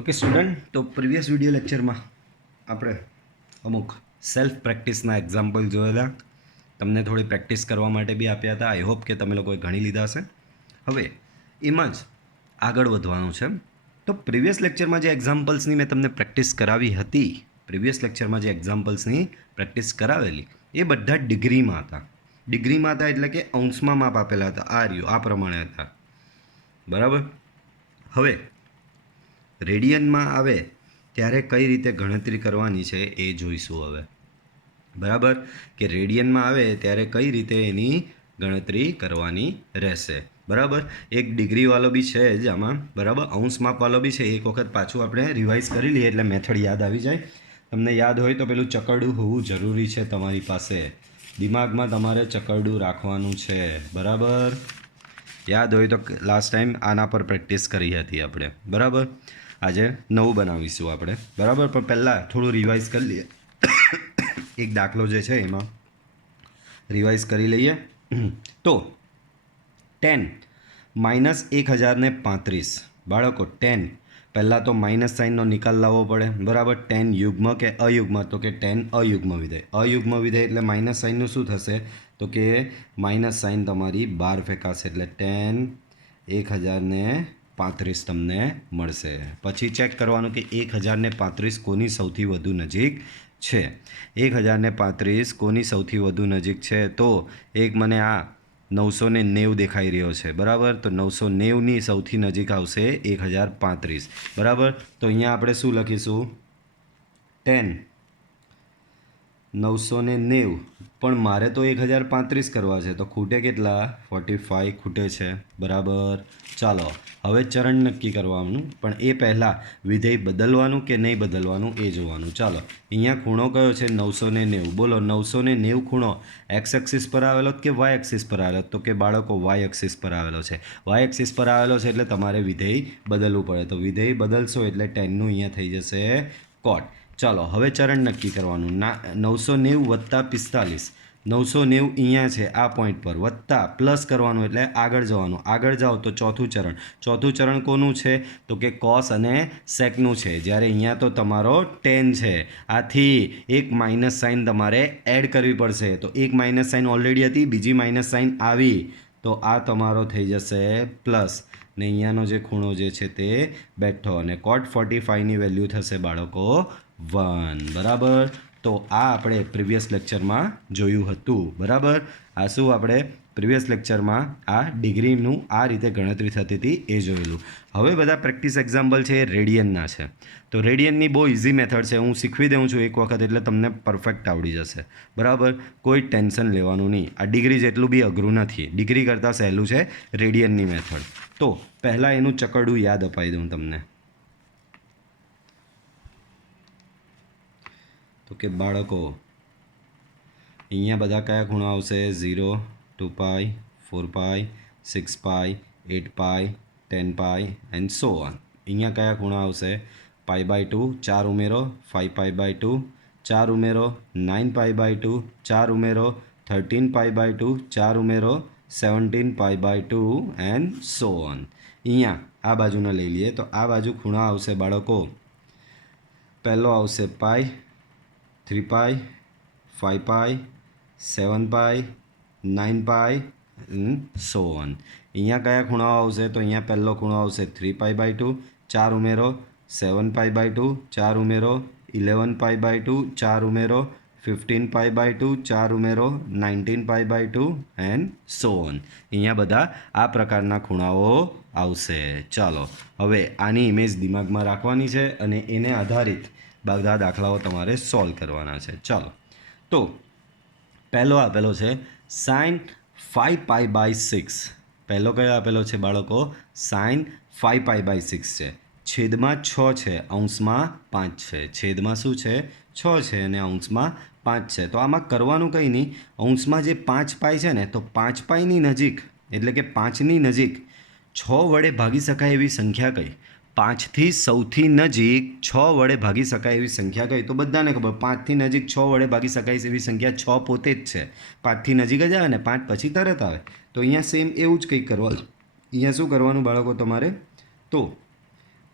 Okay student, તો previous video લેક્ચરમાં આપણે અમુક સેલ્ફ પ્રેક્ટિસના એક્ઝામ્પલ જોયેલા, તમને થોડી પ્રેક્ટિસ કરવા માટે બી આપ્યા હતા. આઈ હોપ કે તમે લોકોએ ઘણી લીધા હશે. હવે એમાં જ આગળ વધવાનું છે. તો પ્રીવિયસ લેક્ચરમાં જે એક્ઝામ્પલ્સની મેં તમને પ્રેક્ટિસ કરાવી હતી, પ્રીવિયસ લેક્ચરમાં જે એક્ઝામ્પલ્સની પ્રેક્ટિસ કરાવેલી એ બધા ડિગ્રીમાં હતા. ડિગ્રીમાં હતા એટલે કે અંશમાં માપ આપેલા હતા. આ રહ્યું, આ પ્રમાણે હતા. બરાબર. હવે રેડિયનમાં આવે ત્યારે કઈ રીતે ગણતરી કરવાની છે એ જોઈશું હવે. બરાબર, કે રેડિયનમાં આવે ત્યારે કઈ રીતે એની ગણતરી કરવાની રહેશે. બરાબર, એક ડિગ્રીવાળો બી છે જ આમાં. બરાબર, અંશ માપવાળો બી છે. એક વખત પાછું આપણે રિવાઇઝ કરી લઈએ એટલે મેથડ યાદ આવી જાય. તમને યાદ હોય તો પેલું ચકરડું હોવું જરૂરી છે તમારી પાસે. દિમાગમાં તમારે ચકરડું રાખવાનું છે. બરાબર, યાદ હોય તો લાસ્ટ ટાઈમ આના પર પ્રેક્ટિસ કરી હતી આપણે. બરાબર, આજે નવું બનાવીશું આપણે. બરાબર, પણ પહેલાં થોડું રિવાઇઝ કરી લઈએ. એક દાખલો જે છે એમાં રિવાઇઝ કરી લઈએ. તો 10 -1035 બાળકો 10 પહેલાં તો માઇનસ સાઇનનો નિકાલ લાવવો પડે. બરાબર, 10 યુગ્મ કે અયુગ્મ? તો કે 10 અયુગ્મ વિધેય. અયુગ્મ વિધેય એટલે માઇનસ સાઇનનું શું થશે? તો કે માઇનસ સાઇન તમારી બહાર ફેંકાશે એટલે 10 1035 તમને મળશે. પછી ચેક કરવાનું કે 1035 કોની સૌથી વધુ નજીક છે. 1035 કોની સૌથી વધુ નજીક છે? તો એક મને આ 990 દેખાઈ રહ્યો છે. બરાબર, તો 990ની સૌથી નજીક આવશે 1035. બરાબર, તો અહીંયા આપણે શું લખીશું? 10 990, પણ મારે તો 1035 કરવા છે, તો ખૂટે કેટલા? 45 ખૂટે છે. બરાબર, ચાલો હવે ચરણ નક્કી કરવાનું, પણ એ પહેલાં વિધેય બદલવાનું કે નહીં બદલવાનું એ જોવાનું. ચાલો, અહીંયા ખૂણો કયો છે? 990. બોલો, 990 ખૂણો એક્સ એક્સિસ પર આવેલો કે વાય એક્સિસ પર આવેલો? તો કે બાળકો વાય એક્સિસ પર આવેલો છે. વાય એક્સિસ પર આવેલો છે એટલે તમારે વિધેય બદલવું પડે. તો વિધેય બદલશો એટલે 10નું અહીંયા થઈ જશે કોટ. ચાલો હવે ચરણ નક્કી કરવાનું. 990 + 45. 990 અહીંયા છે આ પોઈન્ટ પર, વત્તા પ્લસ કરવાનું એટલે આગળ જવાનું. આગળ જાઓ તો ચોથું ચરણ. ચોથું ચરણ કોનું છે? તો કે કોસ અને સેકનું છે. જ્યારે અહીંયા તો તમારો 10 છે. આથી એક માઇનસ સાઇન તમારે એડ કરવી પડશે. તો એક માઇનસ સાઇન ઓલરેડી હતી, બીજી માઇનસ સાઇન આવી, તો આ તમારો થઈ જશે પ્લસ. ને અહીંયાનો જે ખૂણો જે છે તે બેઠો, અને કોટ 45ની વેલ્યુ થશે બાળકો 1. બરાબર, તો આ આપણે પ્રીવિયસ લેક્ચરમાં જોયું હતું. બરાબર, આ શું આપણે પ્રીવિયસ લેક્ચરમાં આ ડિગ્રીનું આ રીતે ગણતરી થતી હતી એ જોયેલું. હવે બધા પ્રેક્ટિસ એક્ઝામ્પલ છે એ રેડિયનના છે. તો રેડિયનની બહુ ઇઝી મેથડ છે. હું શીખવી દઉં છું એક વખત એટલે તમને પરફેક્ટ આવડી જશે. બરાબર, કોઈ ટેન્શન લેવાનું નહીં. આ ડિગ્રી જેટલું બી અઘરું નથી. ડિગ્રી કરતાં સહેલું છે રેડિયનની મેથડ. તો પહેલાં એનું ચકરડું યાદ અપાવી દઉં તમને. તો કે બાળકો અહીંયા બધા કયા ખૂણા આવશે? 0, 2π, 4π, 6π, 8π, 10π એન્ડ સો ઓન. અહીંયા કયા ખૂણા આવશે? π/2 4 ઉમેરો, 5π/2 4 ઉમેરો, 9π/2 4 ઉમેરો, 13π/2 4 ઉમેરો, 17π/2 એન્ડ સો ઓન. અહીંયા આ બાજુને લઈ લઈએ તો આ બાજુ ખૂણા આવશે બાળકો. પહેલો આવશે પાઈ, 3π, 5π, 7π, 9π સો ઓન. અહીંયા કયા ખૂણાઓ આવશે? તો અહીંયા પહેલો ખૂણો આવશે 3π/2 4 ઉમેરો, 7π/2 4 ઉમેરો, 11π/2 4 ઉમેરો, 15π/2 4 ઉમેરો, 19π/2 એન્ડ સો ઓન. અહીંયા બધા આ પ્રકારના ખૂણાઓ આવશે. ચાલો હવે આની ઇમેજ દિમાગમાં રાખવાની છે અને એને આધારિત બધા દાખલાઓ તમારે સોલ્વ કરવાના છે. ચાલો, તો પહેલો આપેલો છે sin 5π/6. પહેલો કયો આપેલો છે બાળકો? sin 5π/6 છે. છેદમાં 6 છે, અંશમાં 5 છે. છેદમાં શું છે? 6 છે અને અંશમાં 5 છે. તો આમાં કરવાનું કંઈ નહીં. અંશમાં જે 5π છે ને, તો 5πની નજીક એટલે કે 5ની નજીક 6 વડે ભાગી શકાય એવી સંખ્યા કઈ? 5થી સૌથી નજીક 6 વડે ભાગી શકાય એવી સંખ્યા કઈ? તો બધાને ખબર, 5થી નજીક 6 વડે ભાગી શકાય એવી સંખ્યા 6 પોતે જ છે. 5થી નજીક જ આવે ને, 5 પછી તરત આવે. તો અહીંયા સેમ એવું જ કંઈક કરવાનું. અહીંયા શું કરવાનું બાળકો તમારે? તો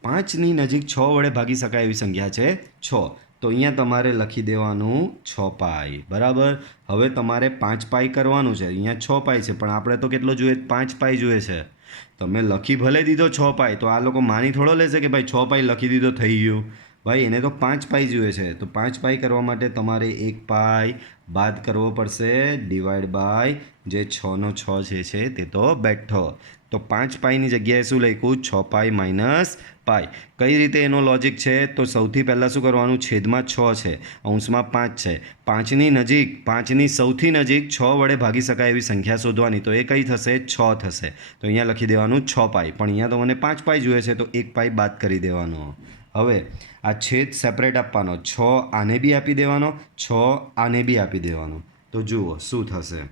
પાંચની નજીક 6 વડે ભાગી શકાય એવી સંખ્યા છે 6. તો અહીંયા તમારે લખી દેવાનું 6 પાઈ. બરાબર. હવે તમારે 5 પાઈ કરવાનું છે. અહીંયા 6 પાઈ છે પણ આપણે તો કેટલો જોઈએ? 5 પાઈ જોઈએ છે. તમે લખી ભલે દીધો 6 પાઈ, તો આ લોકો માની થોડો લેશે કે ભાઈ 6 પાઈ લખી દીધો થઈ ગયું. ભાઈ એને તો 5 પાઈ જોઈએ છે. તો 5 પાઈ કરવા માટે તમારે 1 પાઈ બાદ કરવો પડશે, ડિવાઈડ બાય જે 6નો 6 છે તે તો બેઠો. તો 5 પાઈની જગ્યાએ શું લખ્યું? 6 પાઈ માઇનસ પાઈ. કઈ રીતે એનો લોજિક છે? તો સૌથી પહેલાં શું કરવાનું? છેદમાં 6 છે, અંશમાં 5 છે. 5ની નજીક, 5ની સૌથી નજીક 6 વડે ભાગી શકાય એવી સંખ્યા શોધવાની. તો એ કઈ થશે? 6 થશે. તો અહીંયા લખી દેવાનું 6 પાઈ. પણ અહીંયા તો મને 5 પાઈ જોઈએ છે, તો 1 પાઈ બાદ કરી દેવાનો. હવે આ છેદ સેપરેટ આપવાનો. 6 આને બી આપી દેવાનો, 6 આને બી આપી દેવાનો. તો જુઓ શું થશે.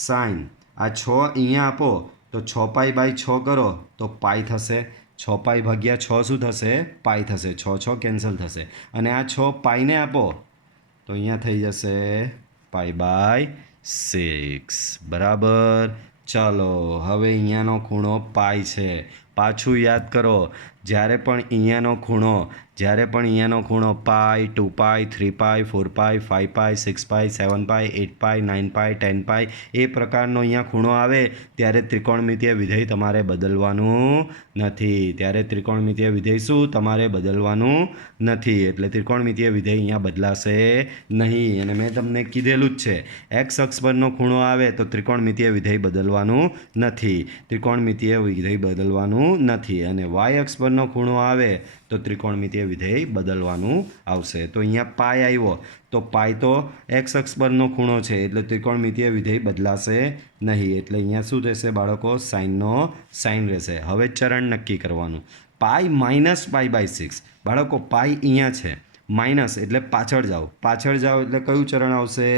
સાઈન આ 6 અહીંયા આપો તો 6 પાઈ બાય 6 કરો તો પાઈ થશે. 6 પાઈ ભાગ્યા 6 શું થશે? પાઈ થશે. 6 6 કેન્સલ થશે. અને આ 6 પાઈને આપો તો અહીંયા થઈ જશે પાઈ બાય 6. બરાબર. ચાલો હવે અહીંયાનો ખૂણો પાઈ છે. પાછું યાદ કરો, જ્યારે પણ અહીંયાનો ખૂણો પાઈ, 2 પાઈ, 3 પાઈ, 4 પાઈ, 5 પાઈ, 6 પાઈ, 7 પાઈ, 8 પાઈ, 9 પાઈ, 10 પાઈ એ પ્રકારનો અહીંયા ખૂણો આવે ત્યારે ત્રિકોણમિતીય વિધેય તમારે બદલવાનું નથી. શું તમારે બદલવાનું નથી. એટલે ત્રિકોણમિતીય વિધેય અહીંયા બદલાશે નહીં. અને મેં તમને કીધેલું જ છે, એક્સ અક્ષ પરનો ખૂણો આવે તો ત્રિકોણમિતીય વિધેય બદલવાનું નથી. અને વાય અક્ષ પરનો ખૂણો આવે તો ત્રિકોણમિતીય વિધેય બદલવાનું આવશે. તો અહીંયા પાઈ આવ્યો તો પાઈ તો એક્સ અક્ષ પરનો ખૂણો છે એટલે ત્રિકોણમિતીય વિધેય બદલાશે નહીં. એટલે અહીંયા શું થશે બાળકો? સાઈનનો સાઈન રહેશે. હવે ચરણ નક્કી કરવાનું. Pi minus pi by 6. બાળકો પાઈ અહીંયા છે, માઇનસ એટલે પાછળ જાઓ એટલે કયું ચરણ આવશે?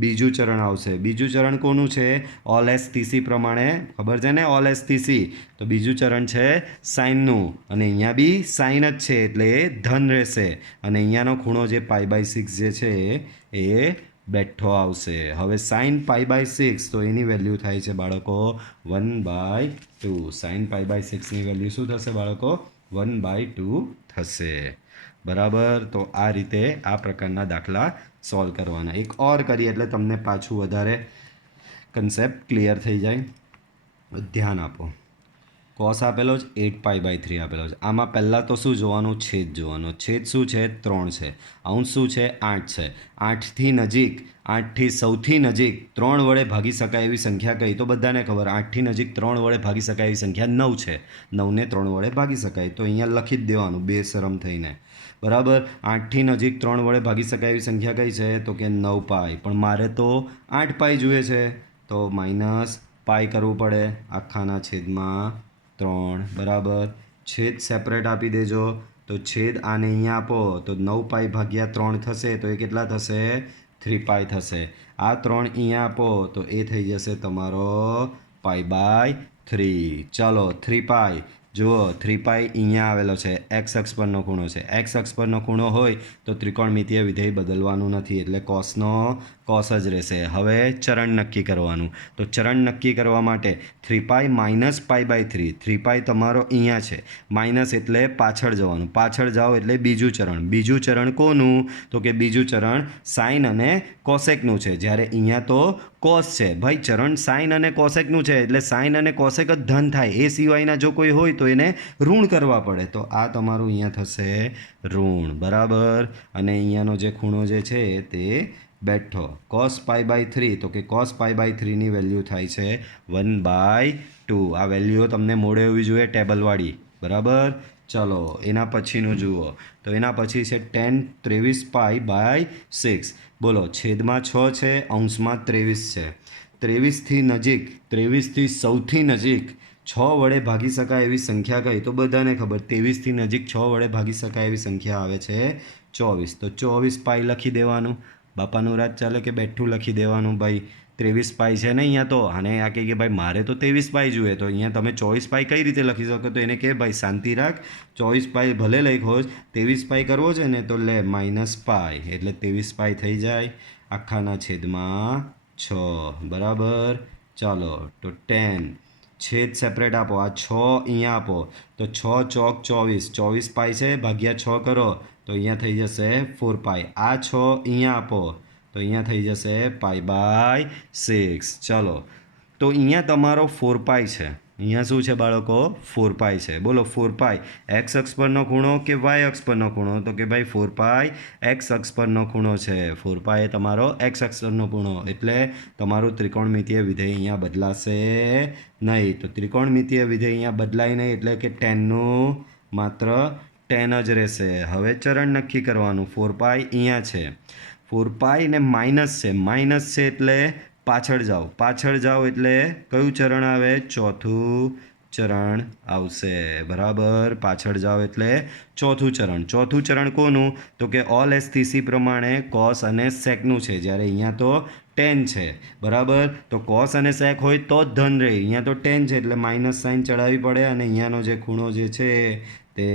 બીજું ચરણ આવશે. બીજું ચરણ કોનું છે? ઓલ એસ ટીસી પ્રમાણે ખબર છે ને, ઓલ એસ ટીસી. તો બીજું ચરણ છે સાઇનનું, અને અહીંયા બી સાઇન જ છે એટલે એ ધન રહેશે. અને અહીંયાનો ખૂણો જે પાઈ બાય 6 જે છે એ બેઠો આવશે. હવે સાઇન પાઈ બાય 6 તો એની વેલ્યુ થાય છે બાળકો 1/2. સાઇન પાઈ બાય 6ની વેલ્યુ શું થશે બાળકો? 1/2 થશે. બરાબર. તો આ રીતે આ પ્રકારના દાખલા સોલ્વ કરવાના. એક ઓર કરીએ એટલે તમને પાછું વધારે કન્સેપ્ટ ક્લિયર થઈ જાય. ધ્યાન આપો. કોસ આપેલો જ 8 પાઈ બાય 3 આપેલો છે. આમાં પહેલાં તો શું જોવાનું? છેદ જોવાનો. છેદ શું છે? 3 છે. અંશ શું છે? 8 છે. 8થી સૌથી નજીક 3 વડે ભાગી શકાય એવી સંખ્યા કઈ? તો બધાને ખબર 8થી નજીક 3 વડે ભાગી શકાય એવી સંખ્યા 9 છે. 9ને 3 વડે ભાગી શકાય. તો અહીંયા લખી જ દેવાનું બેશરમ થઈને. બરાબર. 8થી નજીક 3 વડે ભાગી શકાય એવી સંખ્યા કઈ છે? તો કે 9 પાઈ. પણ મારે તો 8 પાઈ જોઈએ છે તો માઇનસ પાઈ કરવું પડે આખાના છેદમાં 3. બરાબર. છેદ સેપરેટ આપી દેજો. તો છેદ આને અહીંયા આપો તો 9 પાઈ ભાગ્યા 3 થશે તો એ કેટલા થશે? 3 પાઈ થશે. આ 3 અહીંયા આપો તો એ થઈ જશે તમારો પાઈ બાય 3. ચાલો 3 પાઈ. જુઓ 3 પાઈ અહીંયા આવેલો છે, એક્સ અક્ષ પરનો ખૂણો છે. એક્સ અક્ષ પરનો ખૂણો હોય તો ત્રિકોણમિતીય વિધેય બદલવાનું નથી એટલે કોસનો કોસ જ રહેશે. હવે ચરણ નક્કી કરવાનું. તો ચરણ નક્કી કરવા માટે 3 પાઈ માઇનસ પાઈ બાય 3. 3 પાઈ તમારો અહીંયા છે, માઇનસ એટલે પાછળ જવાનું. પાછળ જાઓ એટલે બીજું ચરણ. બીજું ચરણ કોનું? તો કે બીજું ચરણ સાઇન અને કોસેકનું છે. જ્યારે અહીંયા તો કોસ છે. ભાઈ ચરણ સાઇન અને કોસેકનું છે એટલે સાઇન અને કોસેક જ ધન થાય. એ સિવાયના જો કોઈ હોય તો એને ઋણ કરવા પડે. તો આ તમારું અહીંયા થશે ઋણ. બરાબર. અને અહીંયાનો જે ખૂણો જે છે તે બેઠો. કોસ પાઈ બાય 3 તો કે કોસ પાઈ બાય 3ની વેલ્યુ થાય છે 1/2. આ વેલ્યુઓ તમને મોડે હોવી જોઈએ ટેબલવાળી. બરાબર. ચલો એના પછીનું જુઓ. તો એના પછી છે 23 પાઈ બાય 6. બોલો છેદમાં 6 છે, અંશમાં 23 છે. 23થી સૌથી નજીક 6 વડે ભાગી શકાય એવી સંખ્યા કઈ? તો બધાને ખબર 23થી નજીક 6 વડે ભાગી શકાય એવી સંખ્યા આવે છે 24. તો 24 પાઈ લખી દેવાનું. બાપાનું રાજ ચાલે કે બેઠું લખી દેવાનું. ભાઈ 23 પાઈ છે ને અહીંયા તો. અને આ કહે કે ભાઈ મારે તો 23 પાઈ જોઈએ. તો અહીંયા તમે 24 પાઈ કઈ રીતે લખી શકો? તો એને કહે ભાઈ શાંતિ રાખ, 24 પાઈ ભલે લખ્યો જ, 23 પાઈ કરવો છે ને તો લે માઇનસ પાઈ એટલે 23 પાઈ થઈ જાય આખાના છેદમાં 6. બરાબર. ચાલો તો 10 છેદ સેપરેટ આપો, આ 6 અહીંયા આપો તો 6 ચોક 24, 24 પાઈ છે ભાગ્યા 6 કરો તો અહીંયા થઈ જશે 4 પાઈ. આ 6 અહીંયા આપો તો અહીંયા થઈ જશે પાઈ બાય 6. ચલો તો અહીંયા તમારો 4 પાઈ છે. અહીંયા શું છે બાળકો? 4 પાઈ છે. બોલો 4 પાઈ એક્સ અક્ષ પરનો ખૂણો કે વાય અક્ષ પરનો ખૂણો? તો કે ભાઈ 4 પાઈ એક્સ અક્ષ પરનો ખૂણો છે. 4 પાઈ એ તમારો એક્સ અક્ષ પરનો ખૂણો, એટલે તમારું ત્રિકોણમિતીય વિધેય અહીંયા બદલાશે નહીં. તો ત્રિકોણમિતીય વિધેય અહીંયા બદલાય નહીં એટલે કે ટેનનું માત્ર ટેન જ રહેશે. હવે ચરણ નક્કી કરવાનું. 4 પાઈ અહીંયા છે, 4 પાઈ ને માઇનસ છે, માઇનસ છે એટલે પાછળ જાઓ, પાછળ જાઓ એટલે કયું ચરણ આવે? ચોથું ચરણ આવશે. બરાબર, પાછળ જાઓ એટલે ચોથું ચરણ. ચોથું ચરણ કોનું? તો કે ઓલ એસટીસી પ્રમાણે કોસ અને સેકનું છે, જ્યારે અહીંયા તો ટેન છે. બરાબર, તો કોસ અને સેક હોય તો જ ધન રહે. અહીંયા તો ટેન છે એટલે માઇનસ સાઇન ચડાવવી પડે અને અહીંયાનો જે ખૂણો જે છે તે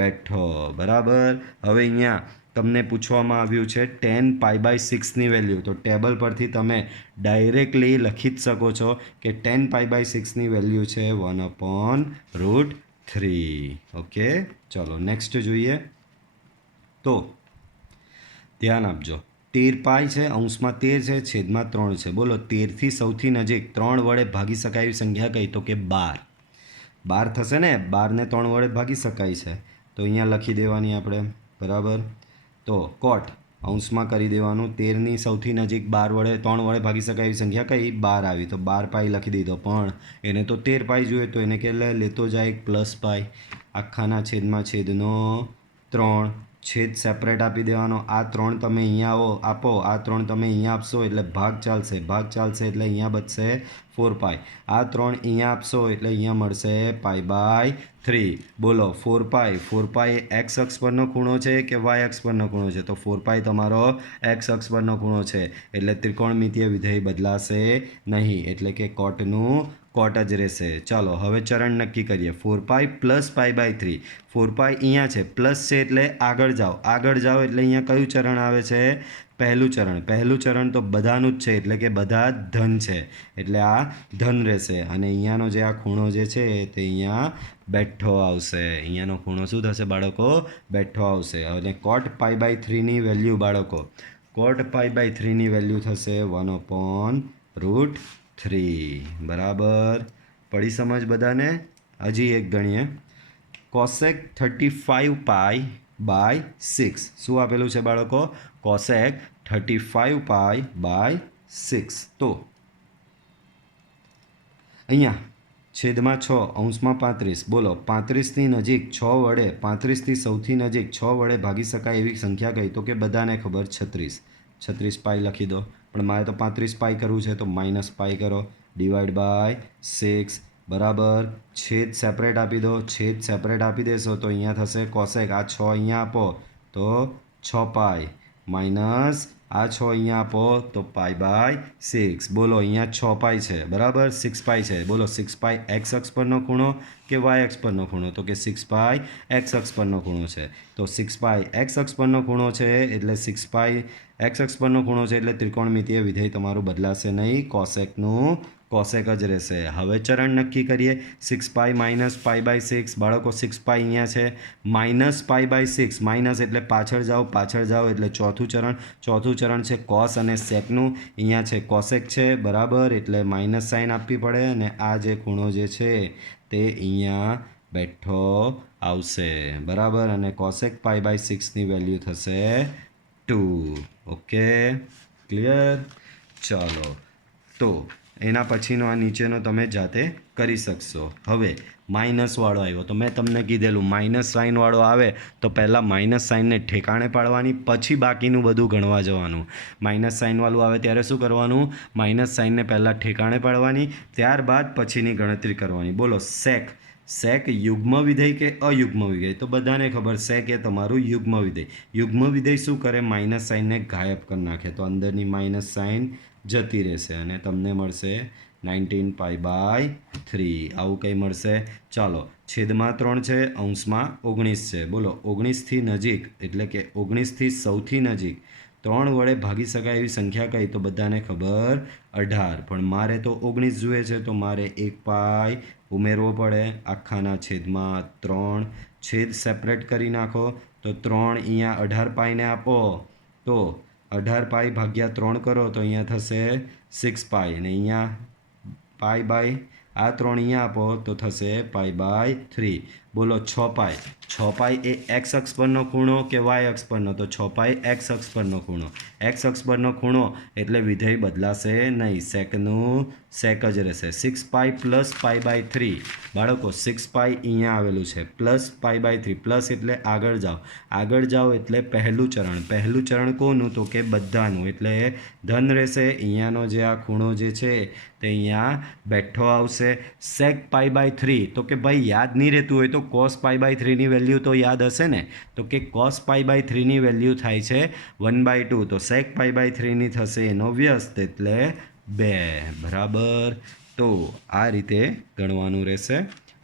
બેઠો. બરાબર, હવે અહીંયા તમને પૂછવામાં આવ્યું છે 10 પાઈ બાય 6ની વેલ્યુ. તો ટેબલ પરથી તમે ડાયરેક્ટલી લખી જ શકો છો કે 10 પાઈ બાય 6ની વેલ્યુ છે 1/√3. ઓકે, ચલો નેક્સ્ટ જોઈએ. તો ધ્યાન આપજો. 13 પાઈ છે, અંશમાં 13 છે, છેદમાં 3 છે. બોલો 13થી સૌથી નજીક 3 વડે ભાગી શકાય એવી સંખ્યા કઈ? તો કે 12. 12 થશે ને, 12ને 3 વડે ભાગી શકાય છે તો અહીંયા લખી દેવાની આપણે. બરાબર, તો કોટ અંશમાં કરી દેવાનું. 13ની સૌથી નજીક 12 વડે 3 વડે ભાગી શકાય એવી સંખ્યા કઈ? 12 આવી, તો 12 પાઈ લખી દીધો. પણ એને તો 13 પાઈ જોઈએ તો એને કે લેતો જાય એક પ્લસ પાઈ. આખાના છેદમાં છેદનો 3, છેદ સેપરેટ આપી દેવાનો. આ 3 તમે અહીંયા આપો, આ 3 તમે અહીંયા આપશો એટલે ભાગ ચાલશે, ભાગ ચાલશે એટલે અહીંયા બચશે 4 પાઈ. આ 3 અહીંયા આપશો એટલે અહીંયા મળશે પાઈ બાય 3. બોલો 4 પાઈ, 4 પાઈ એક્સ અક્ષ પરનો ખૂણો છે કે વાય અક્ષ પરનો ખૂણો છે? તો 4 પાઈ તમારો એક્સ અક્ષ પરનો ખૂણો છે એટલે ત્રિકોણમિતીય વિધેય બદલાશે નહીં, એટલે કે કોટનું કોટ જ રહેશે. ચાલો હવે ચરણ નક્કી કરીએ. 4 પાઈ પ્લસ પાઈ બાય 3. 4 પાઈ અહીંયા છે, પ્લસ છે એટલે આગળ જાઓ, આગળ જાઓ એટલે અહીંયા કયું ચરણ આવે છે? પહેલું ચરણ. પહેલું ચરણ તો બધાનું જ છે એટલે કે બધા ધન છે એટલે આ ધન રહેશે. અને અહીંયાનો જે આ ખૂણો જે છે તે અહીંયા બેઠો આવશે. અહીંયાનો ખૂણો શું થશે બાળકો? બેઠો આવશે. અને કોટ પાઈ બાય 3ની વેલ્યુ બાળકો, કોટ પાઈ બાય 3ની વેલ્યુ થશે 1/√3. બરાબર, પડી સમજ બધાને? હજી એક ગણીએ. Cosec 35 pi by 6. શું આપેલું છે બાળકો? Cosec 35 pi by 6. તો અહીંયા છેદમાં 6, અંશમાં 35. બોલો 35ની નજીક 6 વડે, 35થી સૌથી નજીક 6 વડે ભાગી શકાય એવી સંખ્યા કઈ? તો કે બધાને ખબર 36. 36 પાઈ લખી દો, પણ મારે તો 35 પાઈ કરવું છે તો માઇનસ પાઈ કરો, ડિવાઈડ બાય 6. બરાબર, છેદ સેપરેટ આપી દો. છેદ સેપરેટ આપી દેશો તો અહીંયા થશે કોસેક. આ 6 અહીંયા આપો તો 6 પાઈ માઇનસ આ 6 અહીંયા આપો તો પાઈ બાય 6. બોલો અહીંયા 6 પાઈ છે, બરાબર, 6 પાઈ છે. બોલો 6 પાઈ એક્સ અક્ષ પરનો ખૂણો કે વાય અક્ષ પરનો ખૂણો? તો કે 6 પાઈ એક્સ અક્ષ પરનો ખૂણો છે. તો 6 પાઈ એક્સ અક્ષ પરનો ખૂણો છે એટલે 6 પાઈ એક્સ અક્ષ પરનો ખૂણો છે એટલે ત્રિકોણમિતીય વિધેય તમારું બદલાશે નહીં, કોસેકનું કોસેક જ રહેશે. હવે ચરણ નક્કી કરીએ. 6 પાઈ માઇનસ પાઈ બાય 6. બાળકો 6 પાઈ અહીંયા છે, માઇનસ પાઈ બાય 6. માઇનસ એટલે પાછળ જાઓ, પાછળ જાઓ એટલે ચોથું ચરણ. ચોથું ચરણ છે કોસ અને સેકનું. અહીંયા છે કોસેક છે, બરાબર, એટલે માઇનસ સાઇન આપવી પડે અને આ જે ખૂણો જે છે તે અહીંયા બેઠો આવશે. બરાબર, અને કોસેક પાઈ બાય 6ની વેલ્યુ થશે 2. Okay, clear? ચાલો, તો એના પછીનો આ નીચેનો તમે જાતે કરી શકશો. હવે માઇનસવાળો આવ્યો તો મેં તમને કીધેલું માઇનસ સાઇનવાળો આવે તો પહેલાં માઇનસ સાઇનને ઠેકાણે પાડવાની, પછી બાકીનું બધું ગણવા જવાનું. માઇનસ સાઇનવાળું આવે ત્યારે શું કરવાનું? માઇનસ સાઇનને પહેલાં ઠેકાણે પાડવાની, ત્યારબાદ પછીની ગણતરી કરવાની. બોલો સેક. સેક યુગ્મ વિધેય કે અયુગ્મ વિધેય? તો બધાને ખબર સેક એ તમારું યુગ્મ વિધેય. યુગ્મ વિધેય શું કરે? માઇનસ સાઇનને ગાયબ કરી નાખે, તો અંદરની માઇનસ સાઇન જતી રહેશે અને તમને મળશે 19 પાઈ બાય 3. આવું કંઈ મળશે. ચાલો, છેદમાં 3 છે, અંશમાં 19 છે. બોલો 19થી નજીક એટલે કે 19થી સૌથી નજીક, 3 વડે ભાગી શકાય એવી સંખ્યા કઈ? તો બધાને ખબર 18, પણ મારે તો 19 જોઈએ છે, તો મારે 1 પાઈ ઉમેરવો પડે આખાના છેદમાં 3. છેદ સેપરેટ કરી નાખો તો 3 અહીંયા 18 પાઈને આપો તો 18 પાઈ ભાગ્યા 3 કરો તો અહીંયા થશે 6 પાઈ, અને અહીંયા પાઈ બાય આ 3 અહીંયા આપો તો થશે પાઈ બાય 3. બોલો 6 પાઈ. 6 પાઈ એ એક્સ અક્ષ પરનો ખૂણો કે વાય અક્ષ પરનો? તો 6 પાઈ એક્સ અક્ષ પરનો ખૂણો. એક્સ અક્ષ પરનો ખૂણો એટલે વિધેય બદલાશે નહીં, સેકનું સેક જ રહેશે. 6 પાઈ પ્લસ પાઈ બાય 3. બાળકો 6 પાઈ અહીંયા આવેલું છે, પ્લસ પાઈ બાય 3. પ્લસ એટલે આગળ જાઓ, આગળ જાઓ એટલે પહેલું ચરણ. પહેલું ચરણ કોનું? તો કે બધાનું, એટલે ધન રહેશે. અહીંયાનો જે આ ખૂણો જે છે તે અહીંયા બેઠો આવશે. સેક પાઈ બાય 3, તો કે ભાઈ યાદ નહીં રહેતું હોય તો કોસ પાઈ બાય 3ની વેલ્યુ તો યાદ હશે ને? તો કે કોસ પાઈ બાય 3ની વેલ્યુ થાય છે 1/2, તો સેક પાઈ બાય 3ની થશે એનો વ્યસ્ત એટલે 2. બરાબર, તો આ રીતે ગણવાનું રહેશે.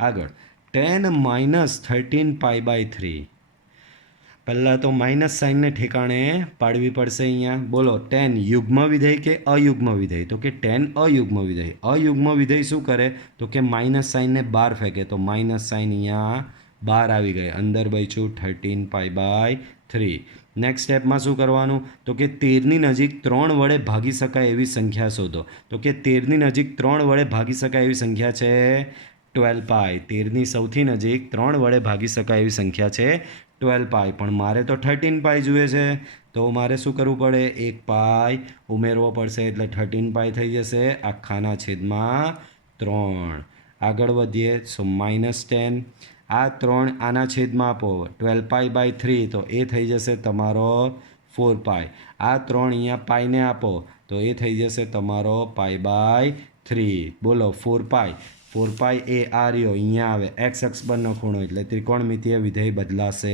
આગળ 10 માઇનસ 13 પાઈ બાય 3. પહેલાં તો માઇનસ સાઇનને ઠેકાણે પાડવી પડશે. અહીંયા બોલો 10 યુગ્મ વિધેય કે અયુગ્મ વિધેય? તો કે 10 અયુગ્મ વિધેય. અયુગ્મ વિધેય શું કરે? તો કે માઇનસ સાઇનને બહાર ફેંકે, તો માઇનસ સાઇન અહીંયા બહાર આવી ગઈ, અંદર બચ્યું 13 પાઈ બાય 3. નેક્સ્ટ સ્ટેપમાં શું કરવાનું? તો કે 13ની નજીક 3 વડે ભાગી શકાય એવી સંખ્યા શોધો. તો કે 13ની નજીક 3 વડે ભાગી શકાય એવી સંખ્યા છે 12 પાઈ. 13ની સૌથી નજીક 3 વડે ભાગી શકાય એવી સંખ્યા છે 12 પાઈ, પણ મારે તો 13 પાઈ જોઈએ છે, તો મારે શું કરવું પડે? 1 પાઈ ઉમેરવો પડશે એટલે 13 પાઈ થઈ જશે આખાના છેદમાં 3. આગળ વધીએ, સો -10. આ 3 આના છેદમાં આપો 12 પાઈ બાય 3, તો એ થઈ જશે તમારો 4 પાઈ. આ 3 અહીંયા પાઈને આપો તો એ થઈ જશે તમારો પાઈ બાય 3. બોલો 4 પાઈ. 4 પાઈ એ આ રહ્યો અહીંયા આવે એક્સ અક્ષ પરનો ખૂણો, એટલે ત્રિકોણમિતિય વિધેય બદલાશે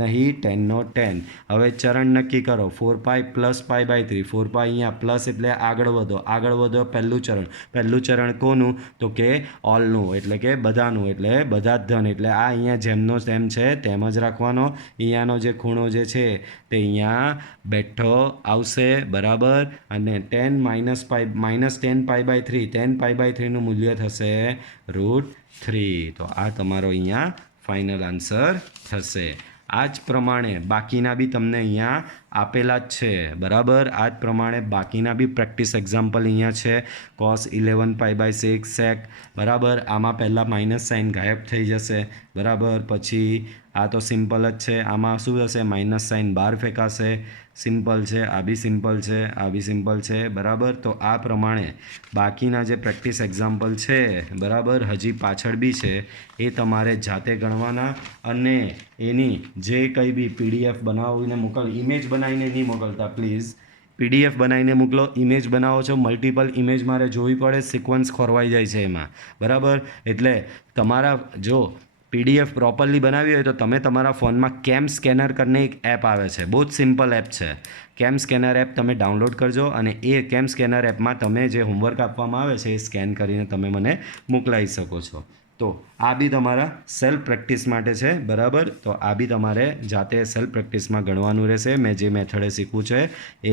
નહીં, 10 નો 10. હવે ચરણ નક્કી કરો. 4 પાઈ પ્લસ પાઈ બાય 3. 4 પાઈ અહીંયા પ્લસ એટલે આગળ વધો, આગળ વધો પહેલું ચરણ. પહેલું ચરણ કોનું? તો કે ઓલનું, એટલે કે બધાનું, એટલે બધા જ ધન, એટલે આ અહીંયા જેમનો તેમ છે તેમ જ રાખવાનો. અહીંયાનો જે ખૂણો જે છે તે અહીંયા બેઠો આવશે. બરાબર, અને 10 -10 પાઈ બાય 3. 10 પાઈ બાય 3નું મૂલ્ય થશે √3. તો આ તમારો અહીંયા ફાઇનલ આન્સર થશે. આ જ પ્રમાણે બાકીના બી તમને અહીંયા આપેલા જ છે. બરાબર, આ જ પ્રમાણે બાકીના બી પ્રેક્ટિસ એક્ઝામ્પલ અહીંયા છે. cos 11 પાઈ બાય 6 સેક. બરાબર, આમાં પહેલાં માઇનસ સાઇન ગાયબ થઈ જશે. બરાબર, પછી આ તો સિમ્પલ જ છે. આમાં શું થશે? માઇનસ સાઇન બહાર ફેંકાશે. સિમ્પલ છે, આ બી સિમ્પલ છે, આ બી સિમ્પલ છે. બરાબર, તો આ પ્રમાણે બાકીના જે પ્રેક્ટિસ એક્ઝામ્પલ છે, બરાબર, હજી પાછળ બી છે, એ તમારે જાતે ગણવાના. અને એની જે કંઈ બી PDF બનાવીને મોકલ, ઇમેજ બનાવીને નહીં મોકલતા પ્લીઝ. PDF બનાવીને મોકલો. ઇમેજ બનાવો છો, મલ્ટિપલ ઇમેજ મારે જોવી પડે, સિક્વન્સ ખોરવાઈ જાય છે એમાં. બરાબર, એટલે તમારા જો PDF પ્રોપરલી બનાવી હોય તો તમે તમારા ફોનમાં કેમ સ્કેનર કરીને એક એપ આવે છે, બહુ જ સિમ્પલ એપ છે. કેમ સ્કેનર એપ તમે ડાઉનલોડ કરજો, અને એ કેમ સ્કેનર એપમાં તમે જે હોમવર્ક આપવામાં આવે છે એ સ્કેન કરીને તમે મને મોકલાવી શકો છો. તો આ બી તમારા સેલ્ફ પ્રેક્ટિસ માટે છે. બરાબર, તો આ બી તમારે જાતે સેલ્ફ પ્રેક્ટિસમાં ગણવાનું રહેશે. મેં જે મેથડે શીખવું છે